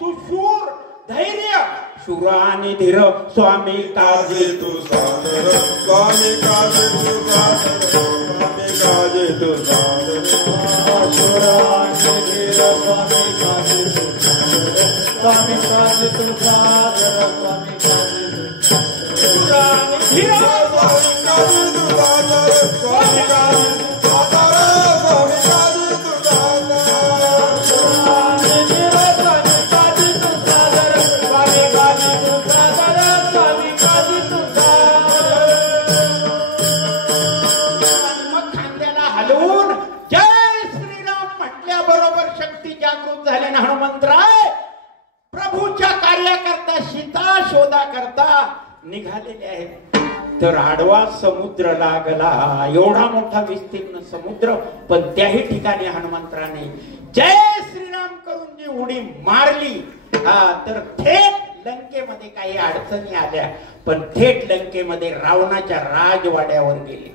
तू शूर, धैर्य, शूर आणि धीर, स्वामी काळजी तू सादर, स्वामी काळजी तू सादर, स्वामी काळजी तू सादर, शूर आणि धीर, स्वामी काळजी तू सादर, स्वामी काळजी तू सादर, स्वामी काळजी तू शूर आणि धीर, स्वामी काळजी तू सादर, स्वामी काळजी तू सादर, स्वामी काळजी तू सादर, शूर आणि धीर, स्वामी काळजी तू सादर, स्वामी काळजी तू सादर, स्वामी काळजी तू सादर. मग खांद्याला हलवून जय श्रीराम म्हटल्याबरोबर शक्ती जागृत झाली ना हनुमंतराय प्रभूच्या कार्याकरता, सीता शोधा करता निघालेले आहेत. तर आडवा समुद्र लागला, एवढा मोठा विस्तीर्ण समुद्र. पण त्याही ठिकाणी हनुमंतराने जय श्रीराम करून जी उडी मारली तर थेट लंकेमध्ये काही अडचणी आल्या, पण थेट लंकेमध्ये रावणाच्या राजवाड्यावर गेले.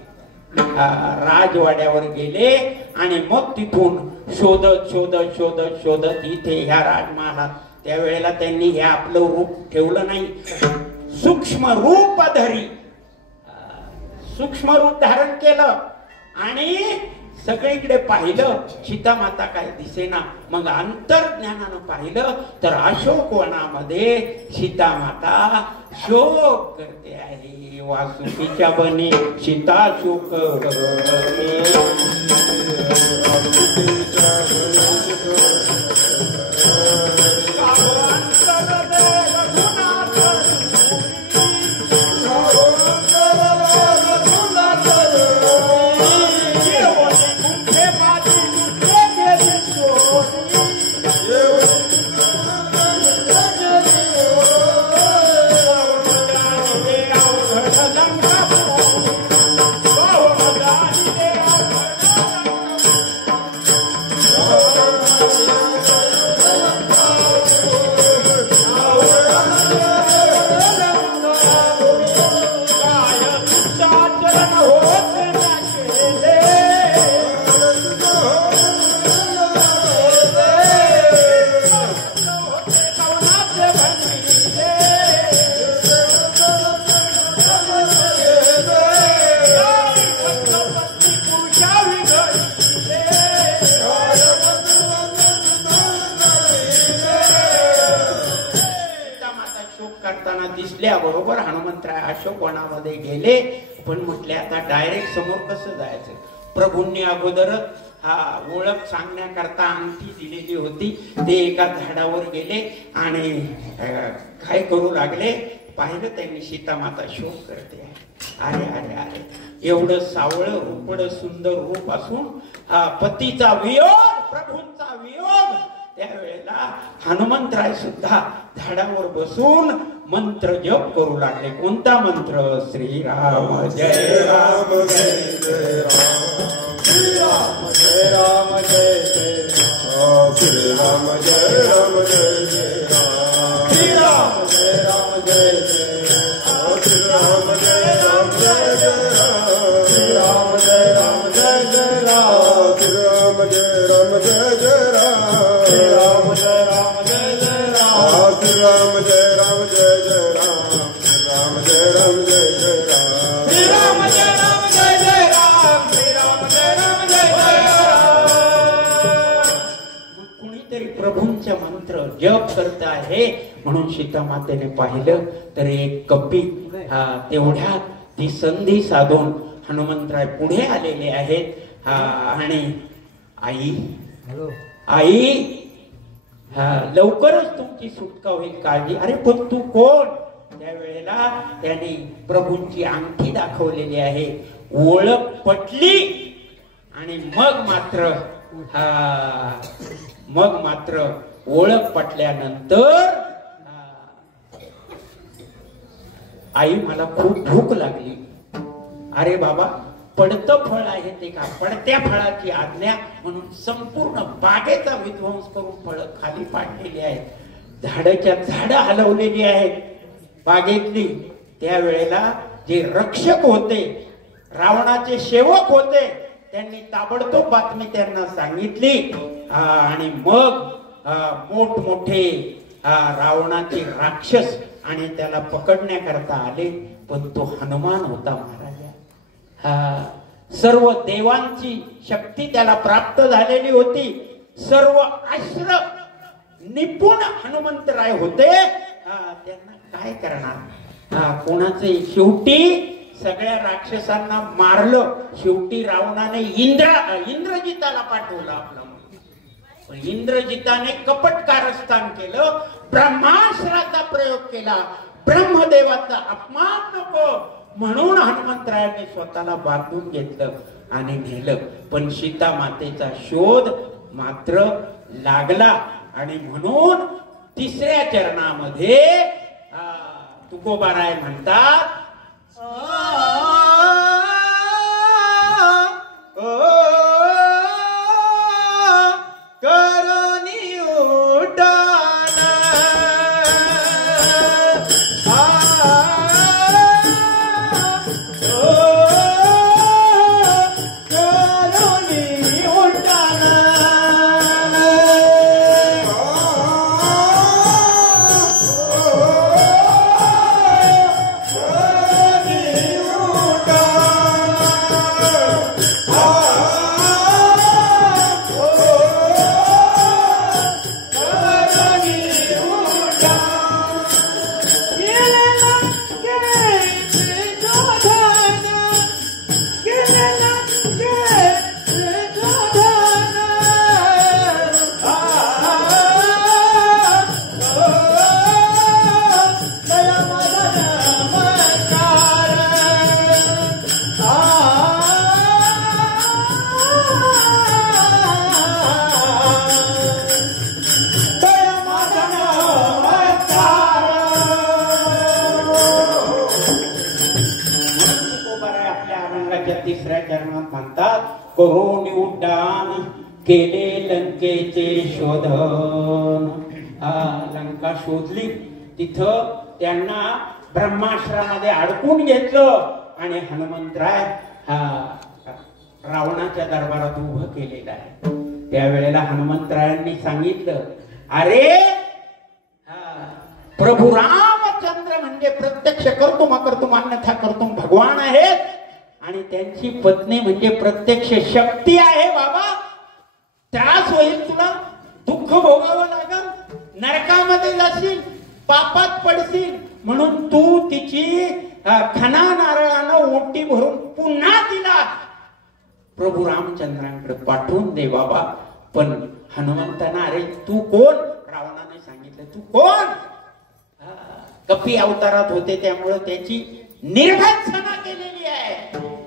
राजवाड्यावर गेले आणि मग तिथून शोधत शोधत शोधत शोधत इथे ह्या राजमहालात, त्यावेळेला त्यांनी हे आपलं रूप ठेवलं नाही, सूक्ष्म रूप धरी, सूक्ष्म रूप धारण केलं आणि सगळीकडे पाहिलं, सीता माता काय दिसेना. मग अंतर्ज्ञानानं पाहिलं तर अशोकवनामध्ये सीता माता शोक करते आहे. वासुकीच्या बने सीता शोक दिसल्याबरोबर हनुमंतराय अशोकवनामध्ये गेले. पण म्हटले आता डायरेक्ट समोर कसं जायचं. प्रभूंनी अगोदरच हा ओळख सांगण्याकरता अंगठी दिलेली होती. ते एका झाडावर गेले आणि काय करू लागले. पाहिलं त्यांनी सीतामाता शोक करते. अरे अरे अरे, एवढं सावळं रूपड सुंदर रूप असून पतीचा वियोग, प्रभूंचा वियोग. त्यावेळेला हनुमंतराय सुद्धा झाडावर बसून मंत्र जप करू लागले. कोणता मंत्र? श्रीराम जय राम जय जय राम, श्रीराम जय राम जय जय राम, श्रीराम जय राम जय जय राम, श्रीराम जय राम जय जय राम, श्रीराम जय राम जय जय राम, श्रीराम जय राम जय जय राम, श्रीराम जय राम जय जय राम, श्रीराम जय राम जय जय राम, श्रीराम जय राम जय जय राम, श्रीराम जय राम जय जय राम, श्रीराम जय राम जय जय राम, श्रीराम जय राम जय जय राम. कुणीतरी प्रभूंचे मंत्र जप करत आहे म्हणून सीतामातेने पाहिलं तर एक कपी तेवढ्यात ती संधी साधून हनुमंतराय पुढे आलेले आहेत. आणि आई आई लवकरच तुमची सुटका होईल, काळजी. अरे पण तू कोण? त्यावेळेला त्यांनी प्रभूंची अंगठी दाखवलेली आहे. ओळख पटली आणि मग मात्र ओळख पटल्यानंतर आई मला खूप भूक लागली. अरे बाबा, पडतं फळ आहे ते का? पडत्या फळाची आज्ञा म्हणून संपूर्ण बागेचा विध्वंस करून फळं खाली पाडलेली आहेत. झाडाच्या झाडं हलवलेली आहेत बागेतली. त्यावेळेला जे रक्षक होते, रावणाचे सेवक होते, त्यांनी ताबडतोब बातमी त्यांना सांगितली. आणि मग मोठमोठे रावणाचे राक्षस आणि त्याला पकडण्याकरता आले. पण तो हनुमान होता महाराजा. सर्व देवांची शक्ती त्याला प्राप्त झालेली होती. सर्व अस्त्र निपुण हनुमंतराय होते. त्यांना काय करणार? कोणाचे? शेवटी सगळ्या राक्षसांना मारलं. शेवटी रावणाने इंद्रजिताला पाठवलं आपलं. पण इंद्रजिताने कपट कारस्थान केलं, ब्रह्मास्त्राचा प्रयोग केला. ब्रह्मदेवाचा अपमान नको म्हणून हनुमंतरायाने स्वतःला बांधून घेतलं आणि नेलं. पण सीता मातेचा शोध मात्र लागला. आणि म्हणून तिसऱ्या चरणामध्ये तुकोबाराय म्हणतात, तिसऱ्या चरणात म्हणतात, करून उड्डाण केले लंकेचे शोधन. लंका शोधली. तिथं त्यांना ब्रह्मास्त्रामध्ये अडकून घेतलं आणि हनुमंतराय रावणाच्या दरबारात उभं केलेलं आहे. त्यावेळेला हनुमंतरायांनी सांगितलं, अरे प्रभू रामचंद्र म्हणजे प्रत्यक्ष कर्तुम अकर्तुम अन्यथा कर्तुम भगवान आहेत. आणि त्यांची पत्नी म्हणजे प्रत्यक्ष शक्ती आहे. बाबा, त्रास होईल, तुला दुःख भोगावं लागेल, नरकामध्ये जाशील, पापात पडशील, म्हणून तू तिची खना नारळानं ओटी भरून पुन्हा तिला प्रभू रामचंद्रांकडे पाठवून दे बाबा. पण हनुमंतांना, अरे तू कोण? रावणाने सांगितलं तू कोण? कपी अवतारात होते त्यामुळे त्याची निर्भत्सना केलेली आहे.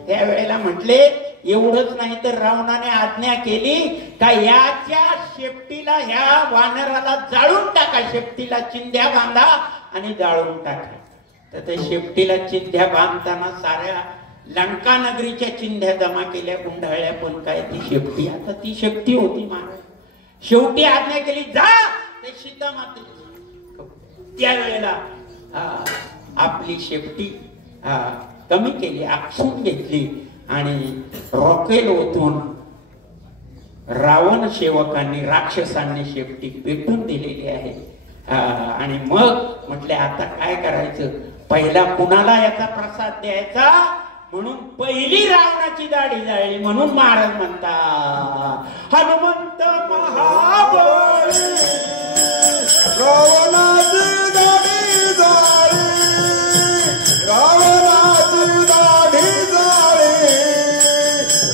त्यावेळेला म्हटले एवढंच नाही तर रावणाने आज्ञा केली का याच्या शेपटीला, ह्या वानराला जाळून टाका, शेपटीला चिंध्या बांधा आणि जाळून टाका. तर त्या शेपटीला चिंध्या बांधताना साऱ्या लंका नगरीच्या चिंध्या जमा केल्या, गुंडाळल्या, पण काय ती शेपटी, आता ती शक्ती होती महाराज. शेवटी आज्ञा केली जा ते सीता माते. त्यावेळेला आपली शेपटी कमी केली, आपसून घेतली आणि रॉकेल ओतून रावण सेवकांनी, राक्षसांनी शेपटी पेटून दिलेली आहे. आणि मग म्हटले आता काय करायचं, पहिला कुणाला याचा प्रसाद द्यायचा, म्हणून पहिली रावणाची दाढी जाळली. म्हणून महाराज म्हणतात हनुमंत महाबळी रावणाची दाढी जाळी, रावणाची दाढी जाळी,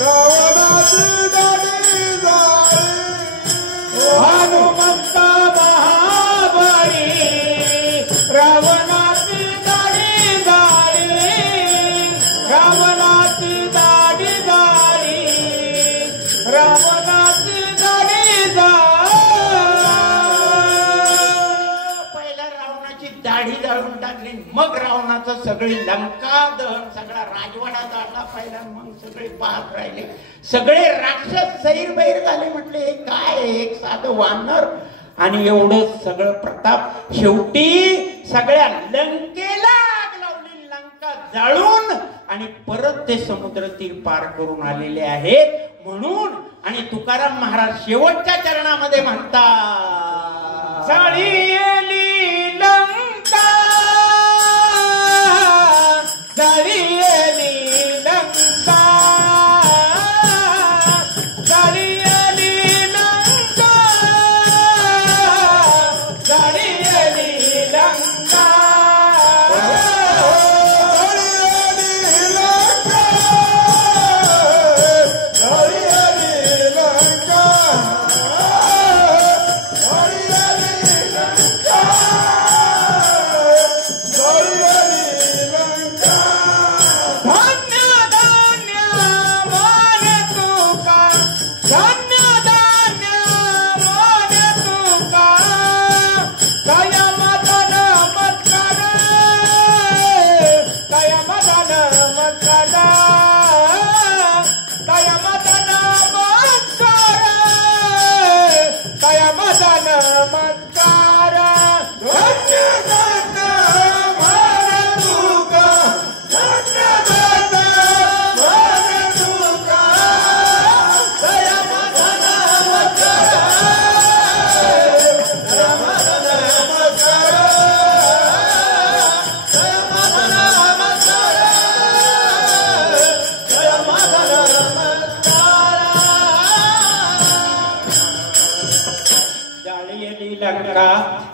रावणाची दाढी जाळी. हनुमंत महाबळी रावणाची दाढी जाळी, रावणाची दाढी जाळी, रावणाची दाढी जाळी. पहिला रावणाची दाढी जाळून टाकली, मग रावणाचं सगळी लंका दहन, सगळा राजवाडा जाळला पहिला. मग सगळे पाहत राहिले, सगळे राक्षस सैरबैर झाले. म्हटले हे काय, एक साधं वानर आणि एवढं सगळं प्रताप. शेवटी सगळ्या लंकेला आग लावली, लंका जाळून, आणि परत ते समुद्र तीर पार करून आलेले आहेत. म्हणून आणि तुकाराम महाराज शेवटच्या चरणामध्ये म्हणतात जाळीली लंका, जाळीली लंका, जाळीली लंका, जाळीली लंका.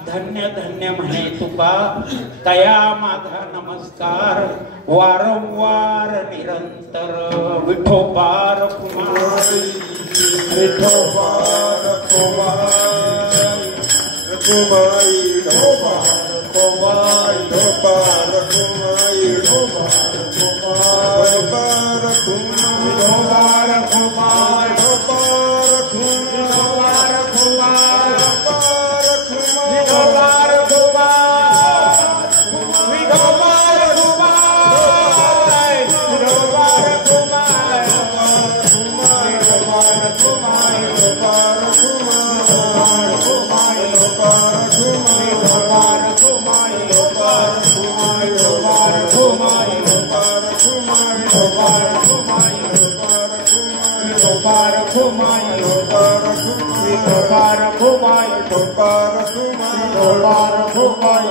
धन्य धन्य म्हणे तुका, तया माझा नमस्कार वारंवार निरंतर. विठोबार कुमार, विठोबार कुमार, कुमाई ढोबार कुमाई, ढोबार कुमाई, ढोबार कुमार, ढोबार कुमाई, ढोबार कुमार, ढोबार कुमार, ढोबार कुमार,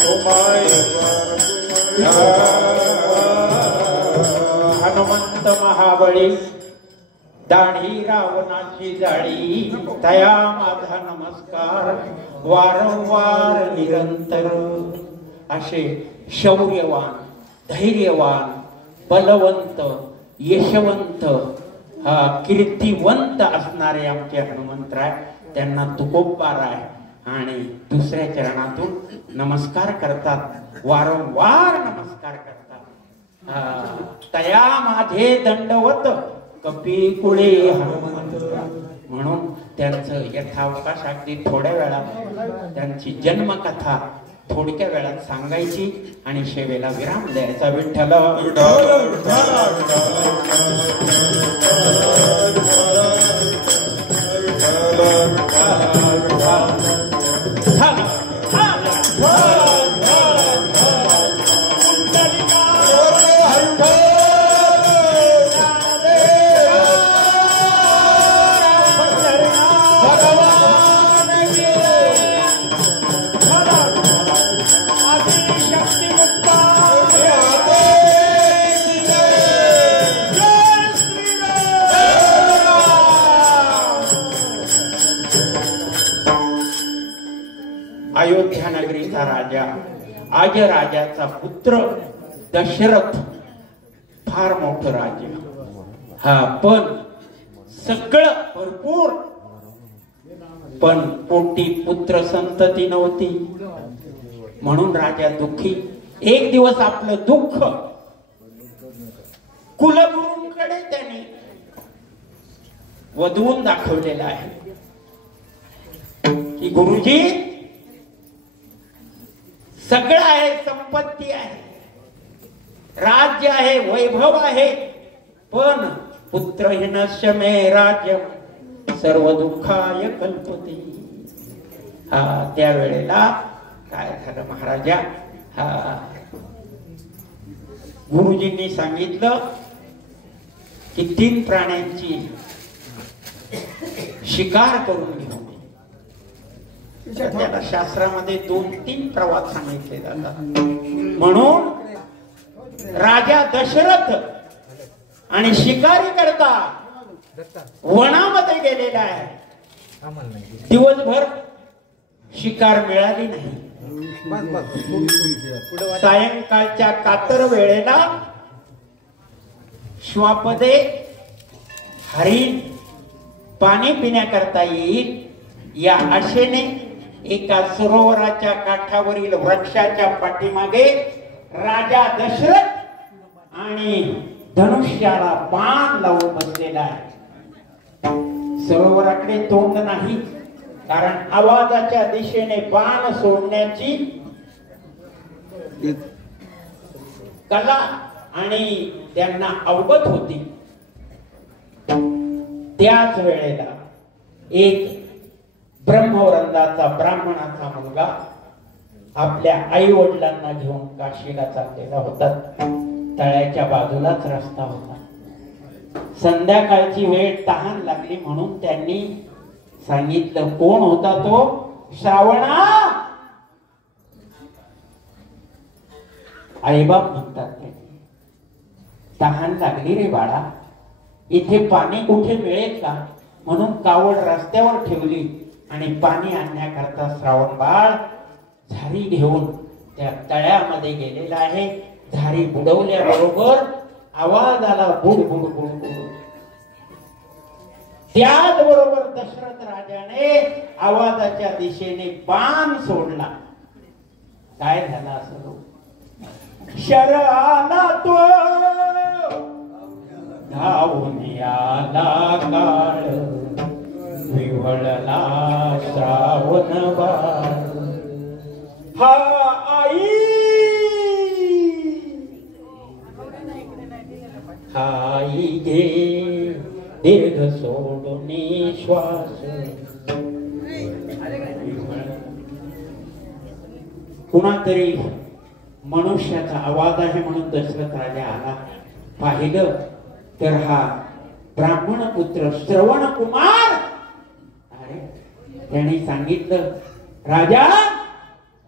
ढोबार हनुमंत महाबळी दाढी रावणाची जाळी तया माझा नमस्कार वारंवार निरंतर. असे शौर्यवान, धैर्यवान, बलवंत, यशवंत, कीर्तिवंत असणारे आमचे हनुमंतराय, त्यांना तुकोबाराय आणि दुसऱ्या चरणातून नमस्कार करतात, वारंवार नमस्कार करतात. तया माझे दंडवत कपी कुळे हनुमंत. म्हणून त्यांचं यथावकाश अगदी थोड्या वेळात त्यांची जन्मकथा थोडक्या वेळात सांगायची आणि सेवेला विराम द्यायचा. विठ्ठल अयोध्या नगरीचा राजा, आज राजाचा पुत्र दशरथ फार मोठं राज्य, पण सगळं भरपूर, पण पोटी पुत्र संतती नव्हती. म्हणून राजा दुःखी. एक दिवस आपलं दुःख कुलगुरूंकडे त्याने वधवून दाखवलेलं आहे की गुरुजी सगळं आहे, संपत्ती आहे, राज्य आहे, वैभव आहे, पण पुत्रहीनस्य मे राज्य सर्व दुःखाय कल्पते. त्यावेळेला काय झालं महाराजा, गुरुजींनी सांगितलं की 3 प्राण्यांची शिकार करून घेऊ. त्याला शास्त्रामध्ये 2-3 प्रवास सांगितले जातात. म्हणून राजा दशरथ आणि शिकारी करता वनामध्ये गेलेला आहे. दिवसभर शिकार मिळाली नाही. सायंकाळच्या कातर वेळेला श्वापदे हरिण पाणी पिण्याकरता येईल या आशेने एका सरोवराच्या काठावरील वृक्षाच्या पाठीमागे राजा दशरथ आणि धनुष्याला बाण लावून बसलेला आहे. सरोवराकडे तोंड नाही, कारण आवाजाच्या दिशेने बाण सोडण्याची कला आणि त्यांना अवगत होती. त्याच वेळेला एक ब्रह्मवृंदाचा ब्राह्मणाचा मुलगा आपल्या आई वडिलांना घेऊन काशीला चाललेला होता. तळ्याच्या बाजूलाच रस्ता होता. संध्याकाळची वेळ, तहान लागली म्हणून त्यांनी सांगितलं. कोण होता तो? श्रावणा. आईबाप म्हणतात त्याने, तहान लागली रे बाळा, इथे पाणी कुठे मिळेल का? म्हणून कावड रस्त्यावर ठेवली आणि पाणी आणण्याकरता श्रावण बाळ झारी घेऊन त्या तळ्यामध्ये गेलेला आहे. झारी बुडवल्याबरोबर आवाज आला, बुड बुड बुड बुड. त्याचबरोबर दशरथ राजाने आवाजाच्या दिशेने बाण सोडला. काय झाला असं? शर आला तो धावून आला काळ, विव्हळला श्रावण बाळ. हा आई, आई घे दीर्घ सोडून श्वास. कुणातरी मनुष्याचा आवाज आहे म्हणून दशरथ राजा आला. पाहिलं तर हा ब्राह्मण पुत्र श्रवण कुमार. अरे, त्याने सांगितलं, राजा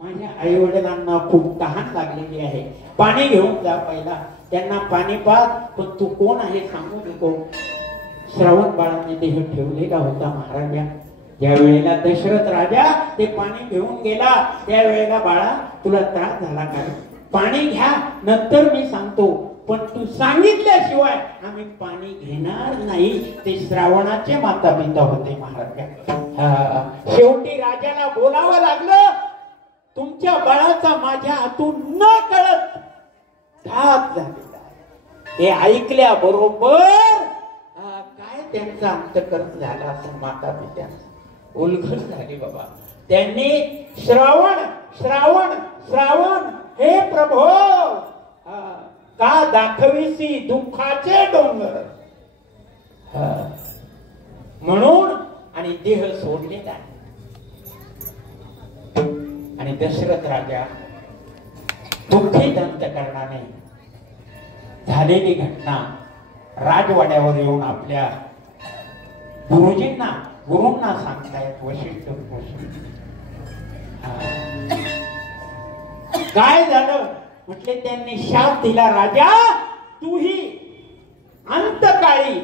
माझ्या आई वडिलांना खूप तहान लागलेली आहे, पाणी घेऊन जा पहिला. त्यांना पाणी पाज. पण तू कोण आहे सांगू नको. श्रावण बाळाने देह ठेवलेला होता महाराजा. ज्या वेळेला दशरथ राजा ते पाणी घेऊन गेला त्यावेळेला बाळा तुला त्रास झाला का? पाणी घ्या नंतर मी सांगतो, पण तू सांगितल्याशिवाय आम्ही पाणी घेणार नाही. ते श्रावणाचे माता पिता होते महाराजा. शेवटी राजाला बोलावं लागलं. तुमच्या बाळाचा माझ्या हातून न कळत घात झालेला आहे. हे ऐकल्या बरोबर काय त्यांचा अंतकर्म झाला असं माता पित्यांचा उलघट झाली बाबा. त्यांनी श्रावण श्रावण श्रावण हे प्रभो का दाखविसी दुःखाचे डोंगर म्हणून आणि देह सोडलेला आहे. आणि दशरथ राजा दुःखी अंतकरणाने झालेली घटना राजवाड्यावर येऊन आपल्या गुरूंना सांगतायत. वशिष्ठ काय झालं म्हटले, त्यांनी शाप दिला, राजा तूही अंतकाळी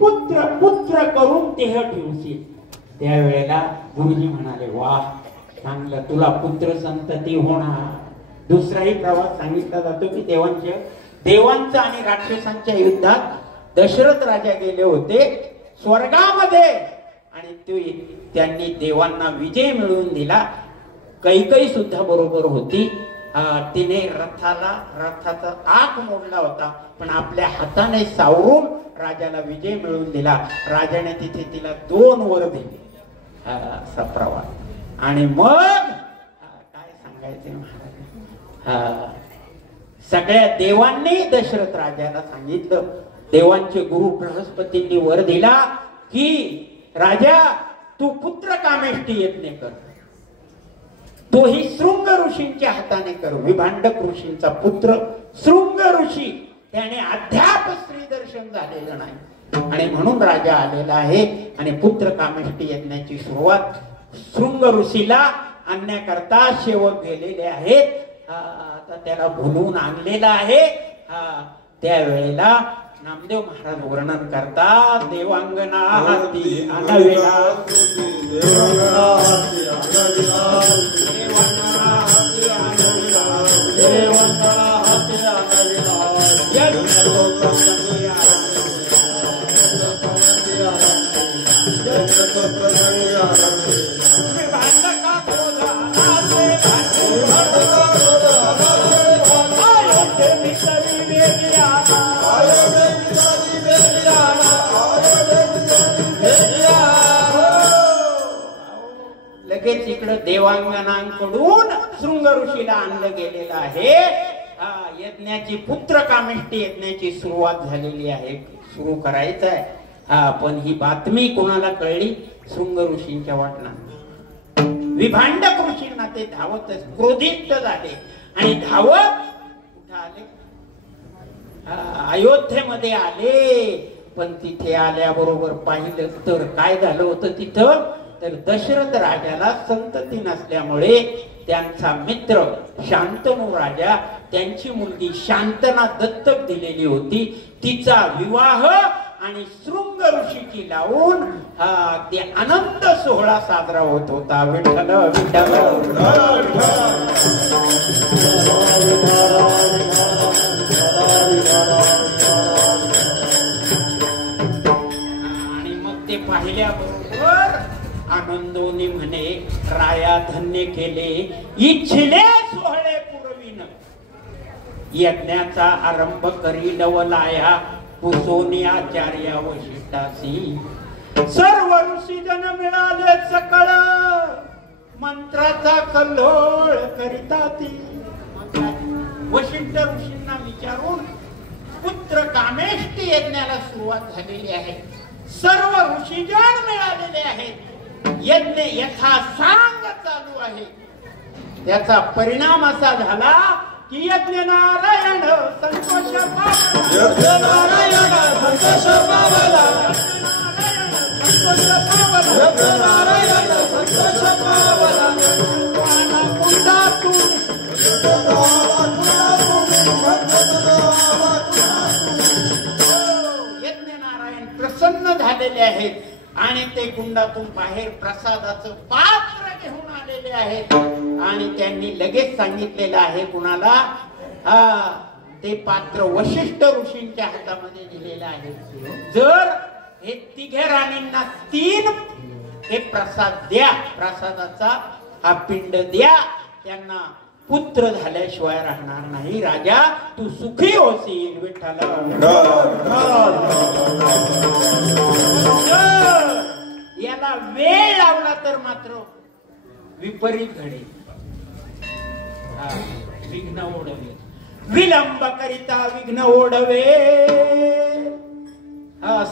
पुत्र पुत्र करून देह ठेवशील. त्यावेळेला गुरुजी म्हणाले, वाह चांगलं, तुला पुत्र संतती होणार. दुसराही प्रवास सांगितला जातो की देवांच्या आणि राक्षसांच्या युद्धात दशरथ राजा गेले होते स्वर्गामध्ये आणि त्यांनी देवांना विजय मिळवून दिला. कैकई सुद्धा बरोबर होती. तिने रथाचा आख मोडला होता, पण आपल्या हाताने सावरून राजाला विजय मिळवून दिला. राजाने तिथे तिला 2 वर दिले. असा प्रवास. आणि मग काय सांगायचे महाराज, सगळ्या देवांनी दशरथ राजाला सांगितलं. देवांचे गुरु बृहस्पतींनी वर दिला की राजा तू पुत्र कामेष्टी यज्ञ कर. तोही शृंग ऋषींच्या हाताने कर. विभांडक ऋषींचा पुत्र शृंग ऋषी, त्याने अद्याप स्त्री दर्शन झालेलं नाही आणि म्हणून राजा आलेला आहे. आणि पुत्र कामेष्टी यज्ञाची सुरुवात शृंग ऋषीला आणण्याकरता सेवक गेलेले आहेत. आता त्याला बोलवून आणलेला आहे. त्यावेळेला नामदेव महाराज वर्णन करतात. देवांगना हाती आणविला, लगेच इकडे देवांगनांकडून शृंग ऋषीला आणलं गेलेलं आहे. यज्ञाची पुत्र कामेष्टी यज्ञाची सुरुवात झालेली आहे, सुरू करायचं आहे. पण ही बातमी कोणाला कळली? शृंग ऋषींच्या वाटणांना. विभांडक ऋषींना ते धावतच क्रोधित झाले आणि धावत कुठं आले? अयोध्येमध्ये आले. पण तिथे आल्याबरोबर पाहिलं तर काय झालं होतं तिथं? तर दशरथ राजाला संतती नसल्यामुळे त्यांचा मित्र शांतनु राजा त्यांची मुलगी शांतना दत्तक दिलेली होती. तिचा विवाह आणि शृंग ऋषीची लावून ते अनंत सोहळा साजरा होत होता. विठ्ठल विठ्ठल. आणि मग ते पाहिल्याबरोबर आनंदोनी म्हणे, राया धन्य केले इच्छिले सोहळे पुरविन. यज्ञाचा आरंभ करी नवलाया कुसोनी आचार्या वशिष्ठासी. सर्व ऋषीजन मिळाले सकळ मंत्राचा कल्लोळ करिता ती. वशिष्ठ ऋषींना विचारून पुत्र कामेष्टी यज्ञाला सुरुवात झालेली आहे. सर्व ऋषीजन मिळालेले आहेत. यज्ञ यथासांग चालू आहे. त्याचा परिणाम असा झाला की यज्ञ नारायण संतोष पावला. यज्ञ नारायण संतोष पावला. यज्ञ नारायण संतोष पावला. कुंडातून आलेले आहेत आणि ते कुंडातून बाहेर प्रसादाचं पात्र घेऊन आलेले आहेत आणि त्यांनी लगेच सांगितलेलं आहे कुणाला, ते पात्र वशिष्ठ ऋषींच्या हातामध्ये दिलेलं आहे. जर हे तिघे राणींना 3 हे प्रसाद द्या, प्रसादाचा हा पिंड द्या, त्यांना पुत्र झाल्याशिवाय राहणार नाही. राजा तू सुखी होशील. विठ्ठल याला वेळ लावला तर मात्र विपरीत घडेल. विघ्न ओढवे, विलंब करिता विघ्न ओढवे,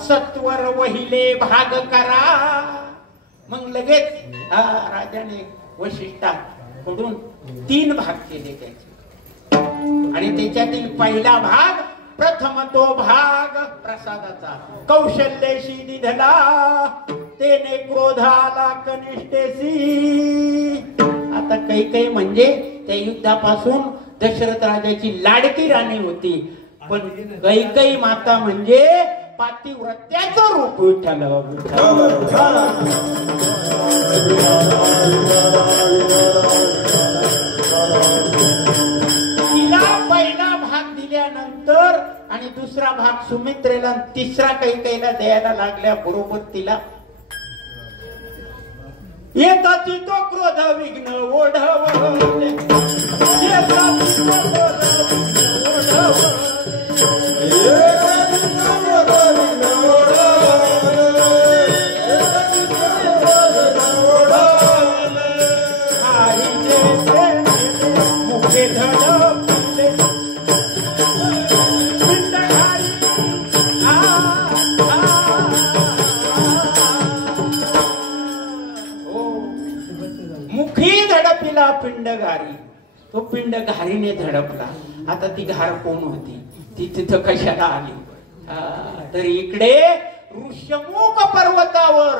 सत्वर वहिले भाग करा. मग लगेच राजाने वशिष्ठाकडून 3 भाग केले त्याचे आणि त्याच्यातील पहिला भाग, प्रथम तो भाग प्रसादाचा, कौशल्यशी निधला तेने क्रोधाला कनिष्ठेसी. आता काही म्हणजे त्या युद्धापासून दशरथ राजाची लाडकी राणी होती, पण काही माता म्हणजे पातिव्रत्याचं रूप. विठ्ठल तिला पहिला भाग दिल्यानंतर आणि दुसरा भाग सुमित्रेला, तिसरा कैकेयीला द्यायला लागल्या बरोबर तिला येताची तो क्रोध विघ्न ओढवले, येताची तो क्रोध विघ्न ओढवले. पिंड घारी, तो पिंड घारीने धडपला. आता ती घार कोण होती, ती तिथं कशाला आली? तर इकडे ऋष्यमुख पर्वतावर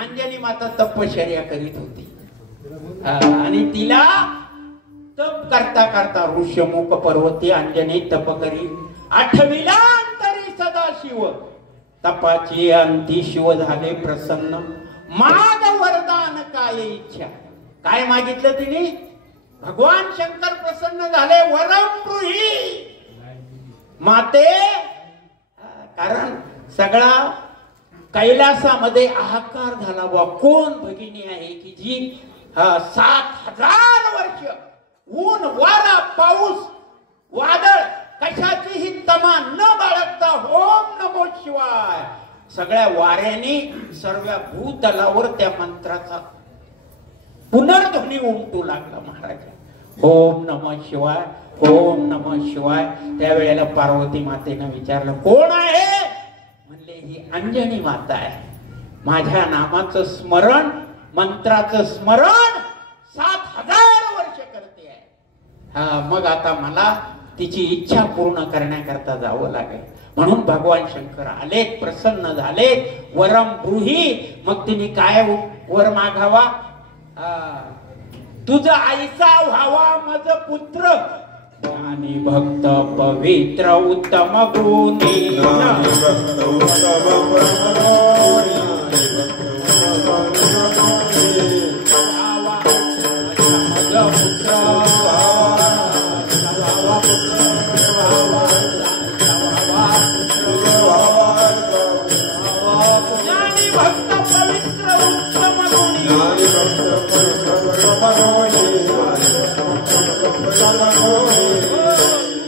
अंजनी माता तपश्चर्या करीत होती आणि तिला तप करता करता ऋष्यमुख पर्वती अंजनी तप करी. 8वीला अंतरी सदाशिव तपाची अंती शिव झाले प्रसन्न. माग वरदान काय इच्छा, काय मागितलं तिने? भगवान शंकर प्रसन्न झाले. वरम ब्रूहि माते, कारण सगळा कैलासामध्ये हाहाकार झाला. बा कोण भगिनी आहे की जी 7000 वर्ष ऊन वारा पाऊस वादळ कशाचीही तमा न बाळगता ओम नमो शिवाय सगळ्या वाऱ्याने सर्व भूतलावर त्या मंत्राचा पुनर्ध्वनी उमटू लागला. महाराज ओम नमः शिवाय, ओम नमः शिवाय. त्यावेळेला पार्वती मातेनं विचारलं कोण आहे? म्हणले ही अंजनी माता आहे. माझ्या नामाचं स्मरण, मंत्राचं स्मरण 7000 वर्ष करते आहे. मग आता मला तिची इच्छा पूर्ण करण्याकरता जावं लागेल. म्हणून भगवान शंकर आलेत, प्रसन्न झालेत. वरम ब्रूहि, मग तिने काय वर मागावा? तुझ आईचा व्हावा मज पुत्र, ज्ञानी भक्त पवित्र उत्तम गुणी.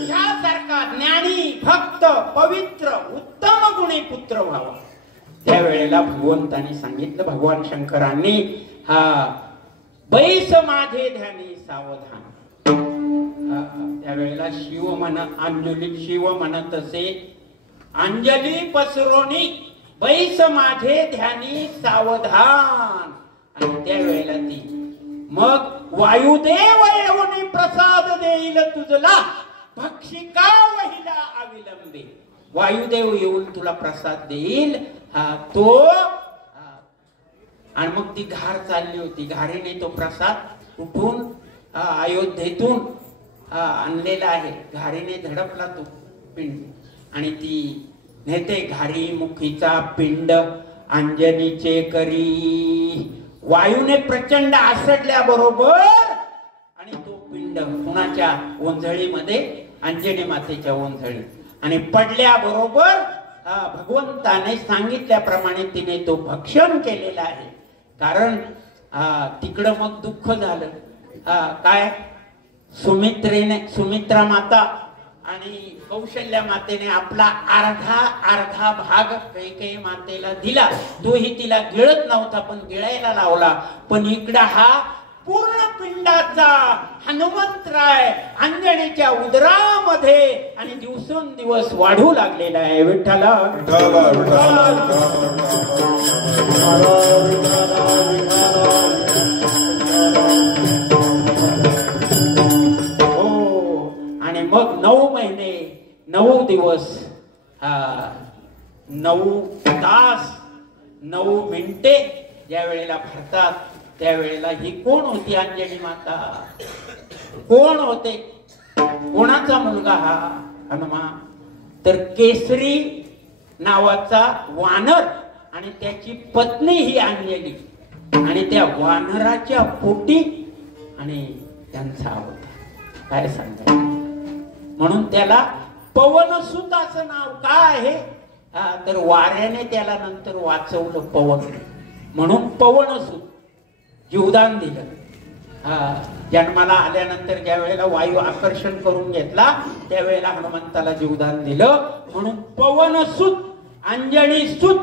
यासारखा ज्ञानी भक्त पवित्र उत्तम गुणी पुत्र व्हावा. त्यावेळेला भगवंतांनी सांगितलं, भगवान शंकरांनी, बैस माझे ध्यानी सावधान. त्यावेळेला शिव अंजली शिव म्हणत असे, अंजली पसरोनी बैस माझे ध्यानी सावधान. आणि त्यावेळेला ती मग वायुदेव येऊन प्रसाद देईल तुझला, भक्षिका वहिला अविलंबे. वायुदेव येऊन तुला प्रसाद देईल तो. आणि मग ती घार चालली होती. घारीने तो प्रसाद उठून अयोध्येतून आणलेला आहे. घारीने धडपला तो पिंड आणि ती नेते घारी मुखीचा पिंड अंजनीचे करी. वायूने प्रचंड आसडल्याबरोबर आणि तो पिंड कुणाच्या ओंझळीमध्ये, अंजनी मातेच्या ओंझळी, आणि पडल्याबरोबर भगवंताने सांगितल्याप्रमाणे तिने तो भक्षण केलेला आहे. कारण तिकडं मग दुःख झालं. काय, सुमित्रा माता आणि कौशल्या मातेने आपला अर्धा भाग कैकेयी मातेला दिला. तोही तिला गिळत नव्हता, पण गिळायला लावला. पण इकडं हा पूर्ण पिंडाचा हनुमंतराय अंजनीच्या उदरामध्ये आणि दिवसेंदिवस वाढू लागलेला आहे. विठ्ठला हो. आणि मग 9 महिने 9 दिवस 9 तास 9 मिनिटे ज्या वेळेला भरतात त्यावेळेला ही कोण होती अंजनी माता? कोण होते? कोणाचा मुलगा हा हनुमान? तर केसरी नावाचा वानर आणि त्याची पत्नी ही अंजनी, आणि त्या वानराच्या पोटी आणि त्यांचा होता. काय सांगायचं? म्हणून त्याला पवनसुत असं नाव का आहे? तर वाऱ्याने त्याला नंतर वाचवलं पवन, म्हणून पवनसुत. जीवदान दिलं. जन्माला आल्यानंतर ज्या वेळेला वायू आकर्षण करून घेतला त्यावेळेला हनुमंताला जीवदान दिलं, म्हणून पवनसुत, अंजनी सुत.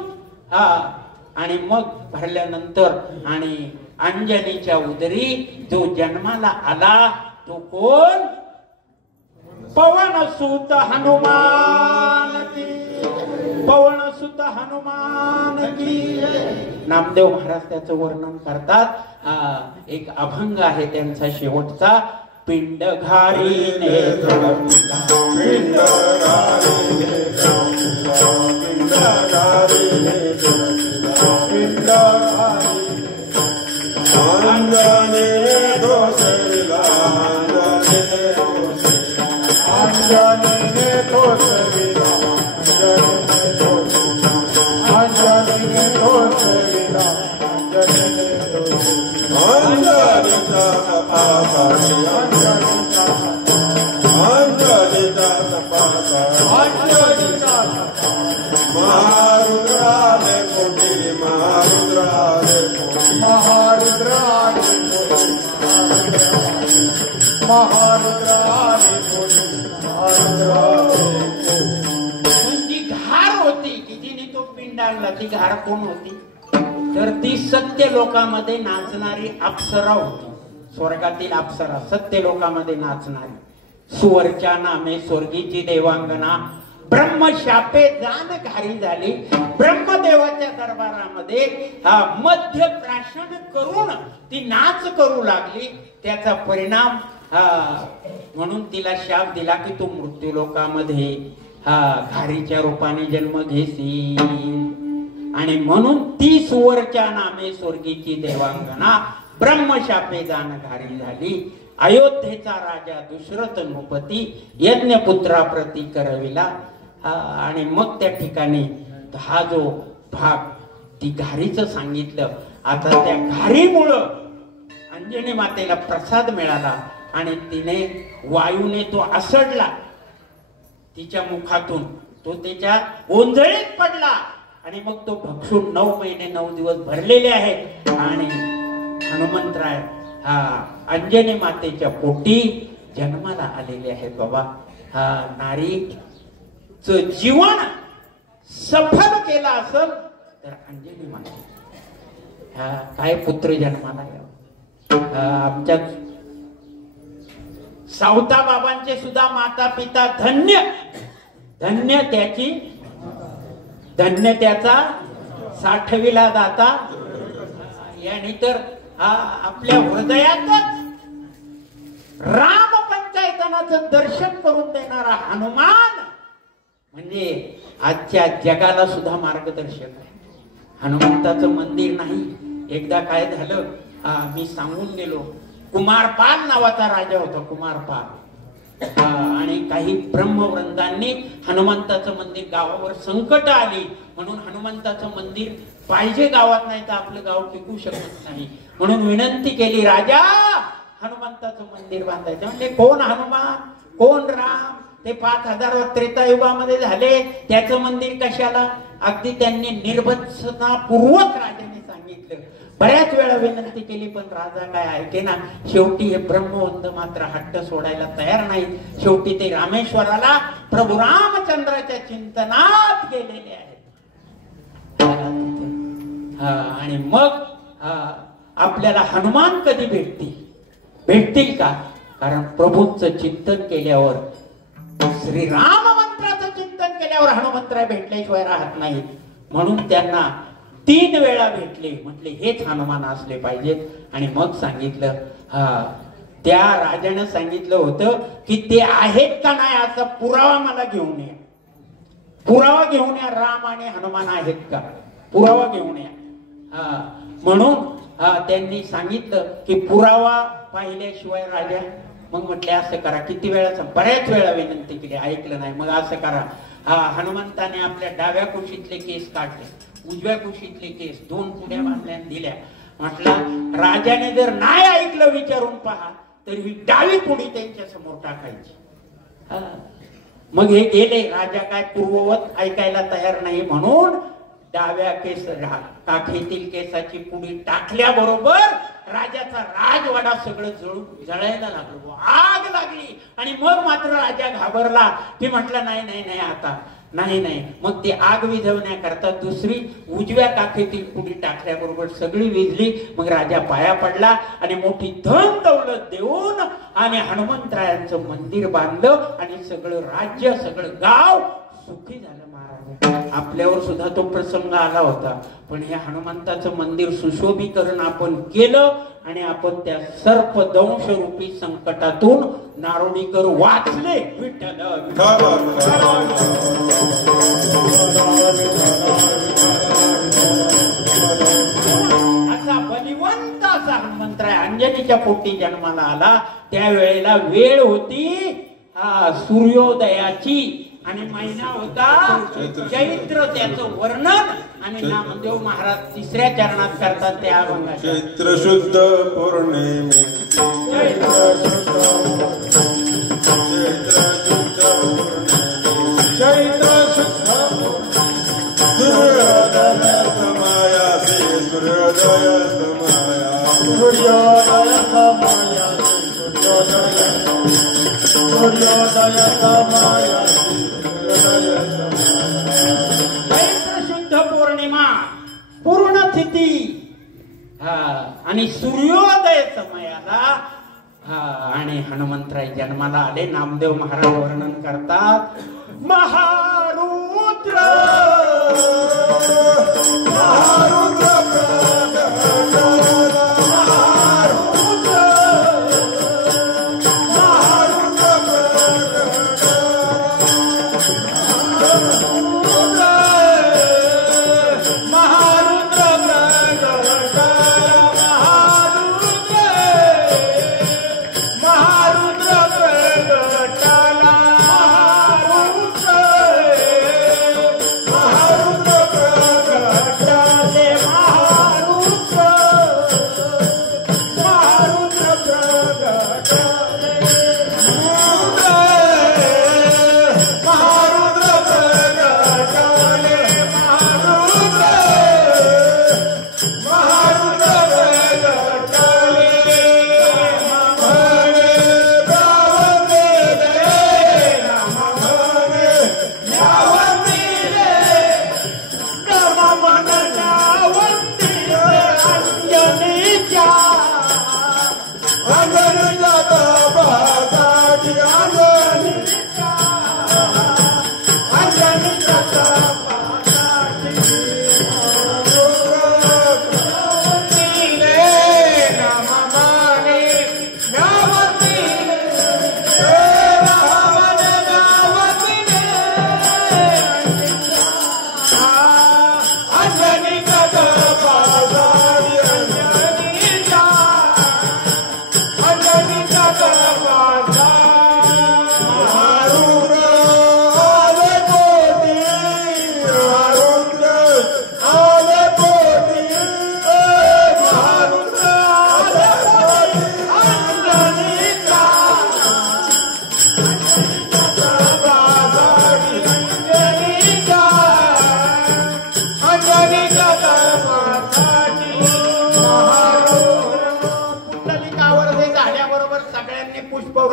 आणि मग भरल्यानंतर आणि अंजनीच्या उदरी जो जन्माला आला तो कोण? पवनसुत हनुमान की, पवनसुत हनुमान की. नामदेव महाराज त्याचं वर्णन करतात. एक अभंग आहे त्यांचा शेवटचा. पिंड घारीने पिंड घारीने पिंड घारीने पिंड अंजनी दोषिला अंजनी दोषिला अंजनी दोषिला घार होती की जिने तो पिंड आणला. ती घार कोण होती? तर ती सत्य लोकामध्ये नाचणारी अप्सरा होती. स्वर्गातील अप्सरा सत्य लोकामध्ये नाचणारी. सुवरच्या नामे स्वर्गीची देवांगना ब्रह्मशापे जान घारी झाली. ब्रह्मदेवाच्या दरबारामध्ये मध्य प्राशन करून ती नाच करू लागली. त्याचा परिणाम म्हणून तिला शाप दिला की तू मृत्यू लोकामध्ये घारीच्या रूपाने जन्म घेशील. आणि म्हणून ती सुवरच्या नामे स्वर्गीची देवांगना ब्रह्मशापे जान घारी झाली. अयोध्येचा राजा दशरथ नृपती यज्ञपुत्राप्रती करविला. आणि मग त्या ठिकाणी हा जो भाग ती घारीचं सांगितलं. आता त्या घारीमुळं अंजनी मातेला प्रसाद मिळाला आणि तिने वायूने तो आसडला तिच्या मुखातून. तो त्याच्या ओंजळीत पडला आणि मग तो भक्षून 9 महिने 9 दिवस भरलेले आहेत. आणि हनुमंतराय अंजनी मातेच्या पोटी जन्माला आलेले आहेत. बाबा नारीचं जीवन सफल केलं असेल तर अंजनी माते काय पुत्र जन्माला यावं. आमच्या सावता बाबांचे सुद्धा माता पिता धन्य धन्य त्याची धन्य त्याचा साठविला दाता. याने तर आपल्या हृदयातच राम पंचायतनाचं दर्शन करून देणारा हनुमान म्हणजे आजच्या जगाला सुद्धा मार्गदर्शक आहे. हनुमंताचं मंदिर नाही. एकदा काय झालं मी सांगून गेलो. कुमारपाल नावाचा राजा होता. कुमारपाल आणि काही ब्रह्मवृंदांनी हनुमंताचं मंदिर गावावर संकट आली म्हणून हनुमंताचं मंदिर पाहिजे गावात, नाही तर आपलं गाव टिकू शकत नाही, म्हणून विनंती केली, राजा हनुमंताचं मंदिर बांधायचं. म्हणजे कोण हनुमान कोण राम ते 5000 त्रेतायुगामध्ये झाले, त्याचं मंदिर कशाला? अगदी त्यांनी निर्भत्सनापूर्वक राजाने सांगितलं. बऱ्याच वेळा विनंती केली पण राजा काय ऐके ना. शेवटी हे ब्रह्मवंत मात्र हट्ट सोडायला तयार नाही. शेवटी ते रामेश्वराला प्रभू रामचंद्राच्या चिंतनात गेलेले आहेत. आणि मग आपल्याला हनुमान कधी भेटतील का? कारण प्रभूंचं चिंतन केल्यावर, श्रीराम मंत्राचं चिंतन केल्यावर हनुमंतराय भेटल्याशिवाय राहत नाहीत. म्हणून त्यांना 3 वेळा भेटले. म्हटले हेच हनुमान असले पाहिजेत. आणि मग सांगितलं, त्या राजानं सांगितलं होतं की ते आहेत का नाही असा पुरावा मला घेऊन या. पुरावा घेऊन या, राम आणि हनुमान आहेत का, पुरावा घेऊन या. म्हणून त्यांनी सांगितलं की पुरावा पाहिल्याशिवाय राजा. मग म्हटले असं करा, किती वेळा, बऱ्याच वेळा विनंती केली, ऐकलं नाही. मग असं करा, हनुमंताने आपल्या डाव्या कुशीतले केस काढले, उजव्या कुशीतले केस 2 पुड्या बांधल्या दिल्या. म्हटलं राजाने जर नाही ऐकलं विचारून पहा, तर ही डावी पुडी त्यांच्या समोर टाकायची. मग हे गेले. राजा काय पूर्ववत ऐकायला तयार नाही म्हणून डाव्या काखेतील केसाची पुडी टाकल्याबरोबर राजाचा राजवाडा सगळं जळायला लागलो, आग लागली. आणि मग मात्र राजा घाबरला की म्हटलं नाही नाही नाही आता नाही. मग ती आग विझवण्याकरता दुसरी उजव्या काखेतील पुडी टाकल्याबरोबर सगळी विझली. मग राजा पाया पडला आणि मोठी धन दौलत देऊन आणि हनुमंतरायांचं मंदिर बांधलं आणि सगळं राज्य सगळं गाव सुखी झालं. महाराज आपल्यावर सुद्धा तो प्रसंग आला होता, पण हे हनुमंताचं मंदिर सुशोभीकरण आपण केलं आणि आपण त्या सर्पदंश रूपी संकटातून नारोडीकर वाचले. विठ्ठल असा बलिवंत असा हनुमंतराय अंजनीच्या पोटी जन्माला आला. त्यावेळेला वेळ होती सूर्योदयाची आणि महिना होता चैत्र. त्याचं वर्णन आणि नामदेव महाराज 3ऱ्या चरणात करतात त्या अभंगात. चैत्र शुद्ध पौर्णिमे शुद्ध पौर्णिमा पूर्ण तिथी आणि सूर्योदय समयाला आणि हनुमंतराय जन्माला आले. नामदेव महाराज वर्णन करतात, महारुद्र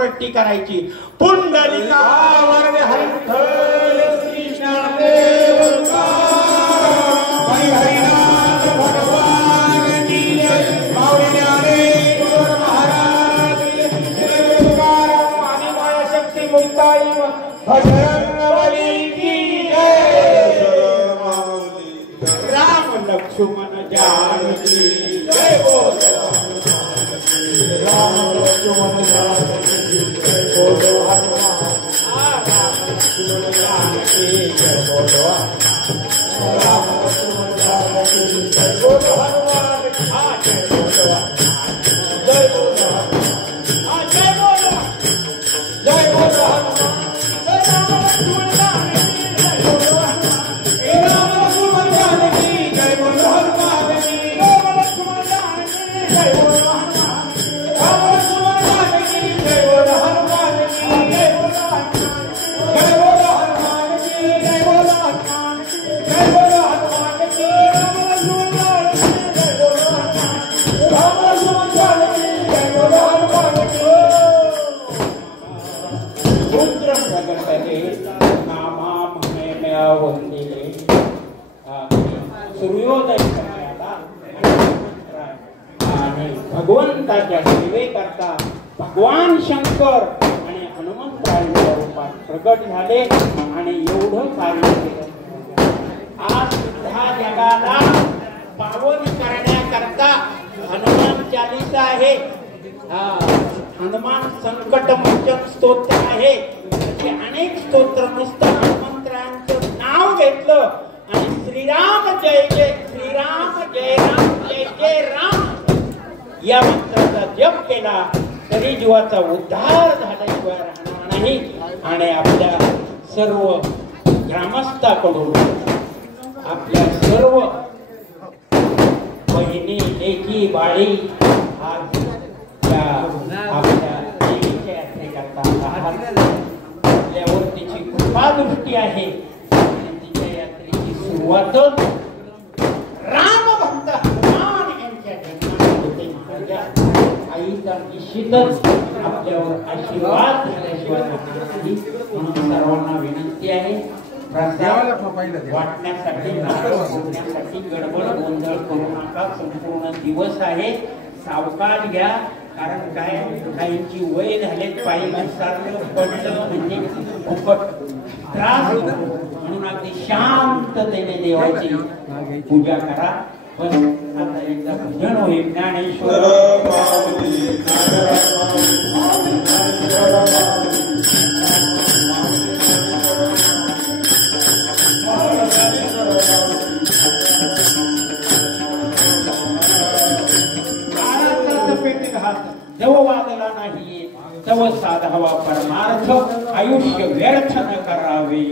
रट्टी करायची. पुंडलिकावर हरिहर कृष्णदेव हरिनाथ भगवान की माऊली ज्ञानेश्वर महाराज आणि माया शक्ती मुक्ताई भजरंगबली की जय. राम लक्ष्मण जानकी जय बोल. राम लक्ष्मण जानकी जय बोलो हनुमान. राम लक्ष्मण जानकी जय बोलो. राम लक्ष्मण जानकी जय बोलो हनुमान. जय बोलो. जय बोलो. जय बोलो. जय बोलो हनुमान. जय राम लक्ष्मण जानकी जय बोलो हनुमान. राम लक्ष्मण जानकी जय बोलो हनुमान. राम लक्ष्मण जानकी जय बोलो हनुमान. राम लक्ष्मण जानकी जय बोलो हनुमान. जय बोलो हनुमान. जय बोलो हनुमान की जय बोलो हनुमान. जय बोलो हनुमान की. राम लक्ष्मण जानकी जय बोलो हनुमान. राम लक्ष्मण जानकी जय बोलो हनुमान की. रुद्र प्रगटले नामा महेमया वंदिले. सूर्योदय करण्याला आणि भगवंताच्या सेवेकरता भगवान शंकर आणि हनुमंतरायांच्या रूपात प्रगट झाले आणि एवढं कार्य केलं. आज सुद्धा जगाला पावन करण्याकरता हनुमान चालीसा आहे. हनुमान संकटमोचन स्तोत्र आहे. असे अनेक स्तोत्र नुसतं हनुमंतरायांचं नाव घेतलं आणि श्रीराम जय जय श्रीराम जय राम जय जय राम या मंत्राचा जप केला तरी जीवाचा उद्धार झाल्याशिवाय राहणार नाही. आणि आपल्या सर्व ग्रामस्थाकडून आपल्या सर्व बहिणी लेकी बाळी आज आपल्या देवीच्या यात्रेकरता आपल्यावर तिची कृपा दृष्टी आहे आणि तिच्या यात्रेची सुरुवातच राम भक्त हनुमान यांच्या जन्माने होते. माझ्या आईचा निश्चितच आपल्यावर आशीर्वाद झाल्याशिवाय नाही. म्हणून सर्वांना विनंती आहे प्रसाद वाटण्यासाठी नाचण्यासाठी गडबड गोंधळ करू नका. संपूर्ण दिवस आहे. सावकाश घ्या. कारण काय काहींची वय झालेत. पायी घसरलं पडलं म्हणजे खूपच त्रास होतो. म्हणून अगदी शांततेने देवाची पूजा करा. पण आता एकदा भजन होईल. ज्ञानेश्वर पेट घात जव वादला नाही तव साधावा परमार्थ आयुष्य व्यर्थ न करावे.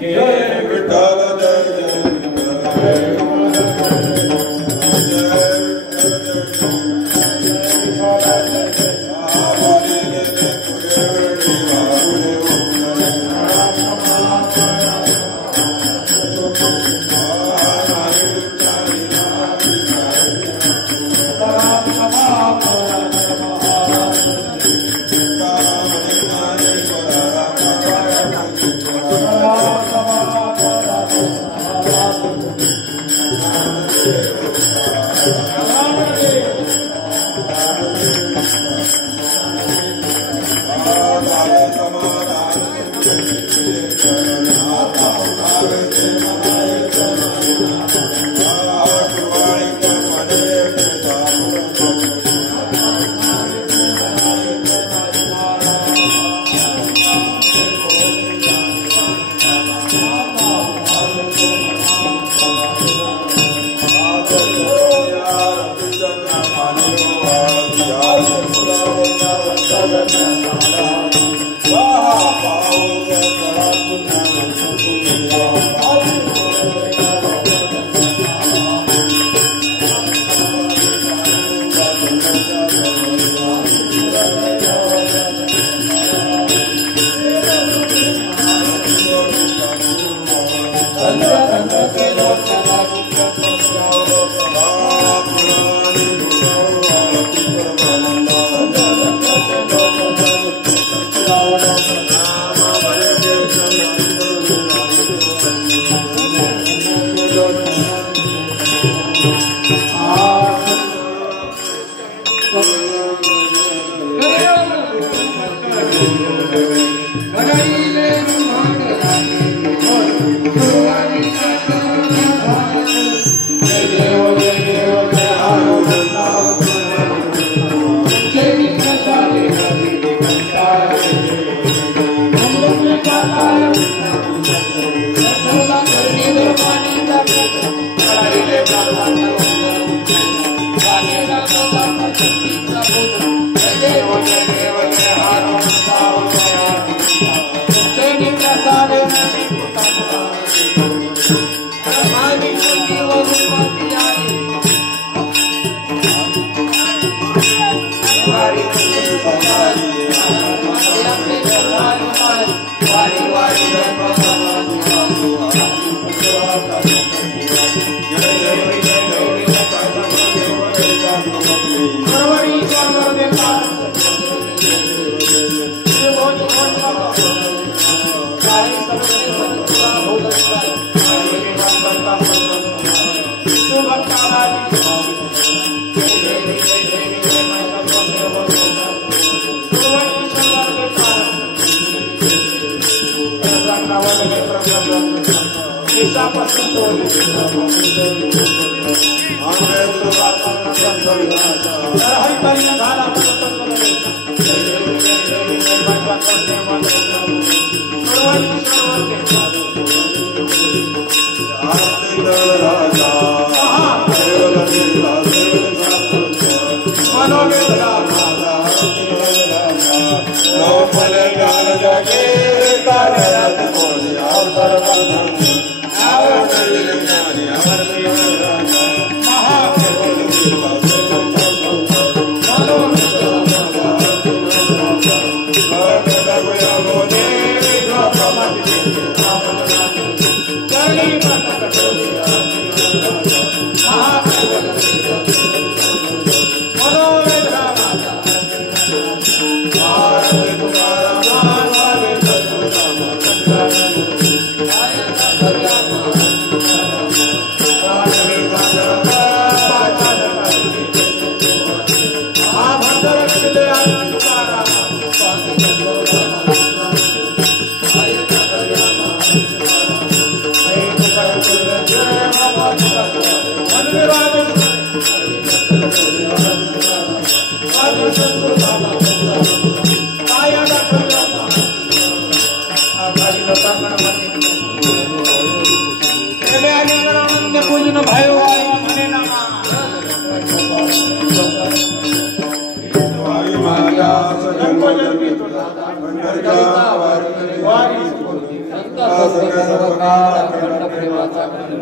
जय विठ्ठल जय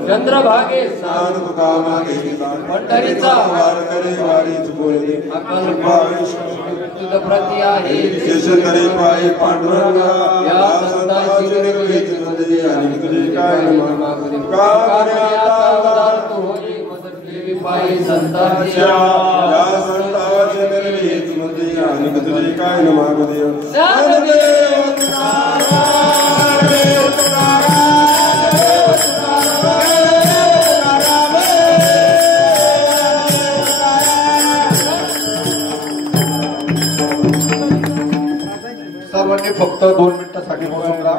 चंद्रभागे स्नान तुकामागे पंढरीचा वार करे वारीच बोलले प्रति आहे शेषकरी पायी पांडुरंगा या संतांची निर्वेची मध्ये आणि तुझे काय मागुदे कार्याचा पदार्थ होई मदत केली पायी संतांच्या या संतांची निर्वेची मध्ये आणि तुझे काय मागुदे ज्ञानदेव फक्त 2 मिनिटांसाठी बसून राहा.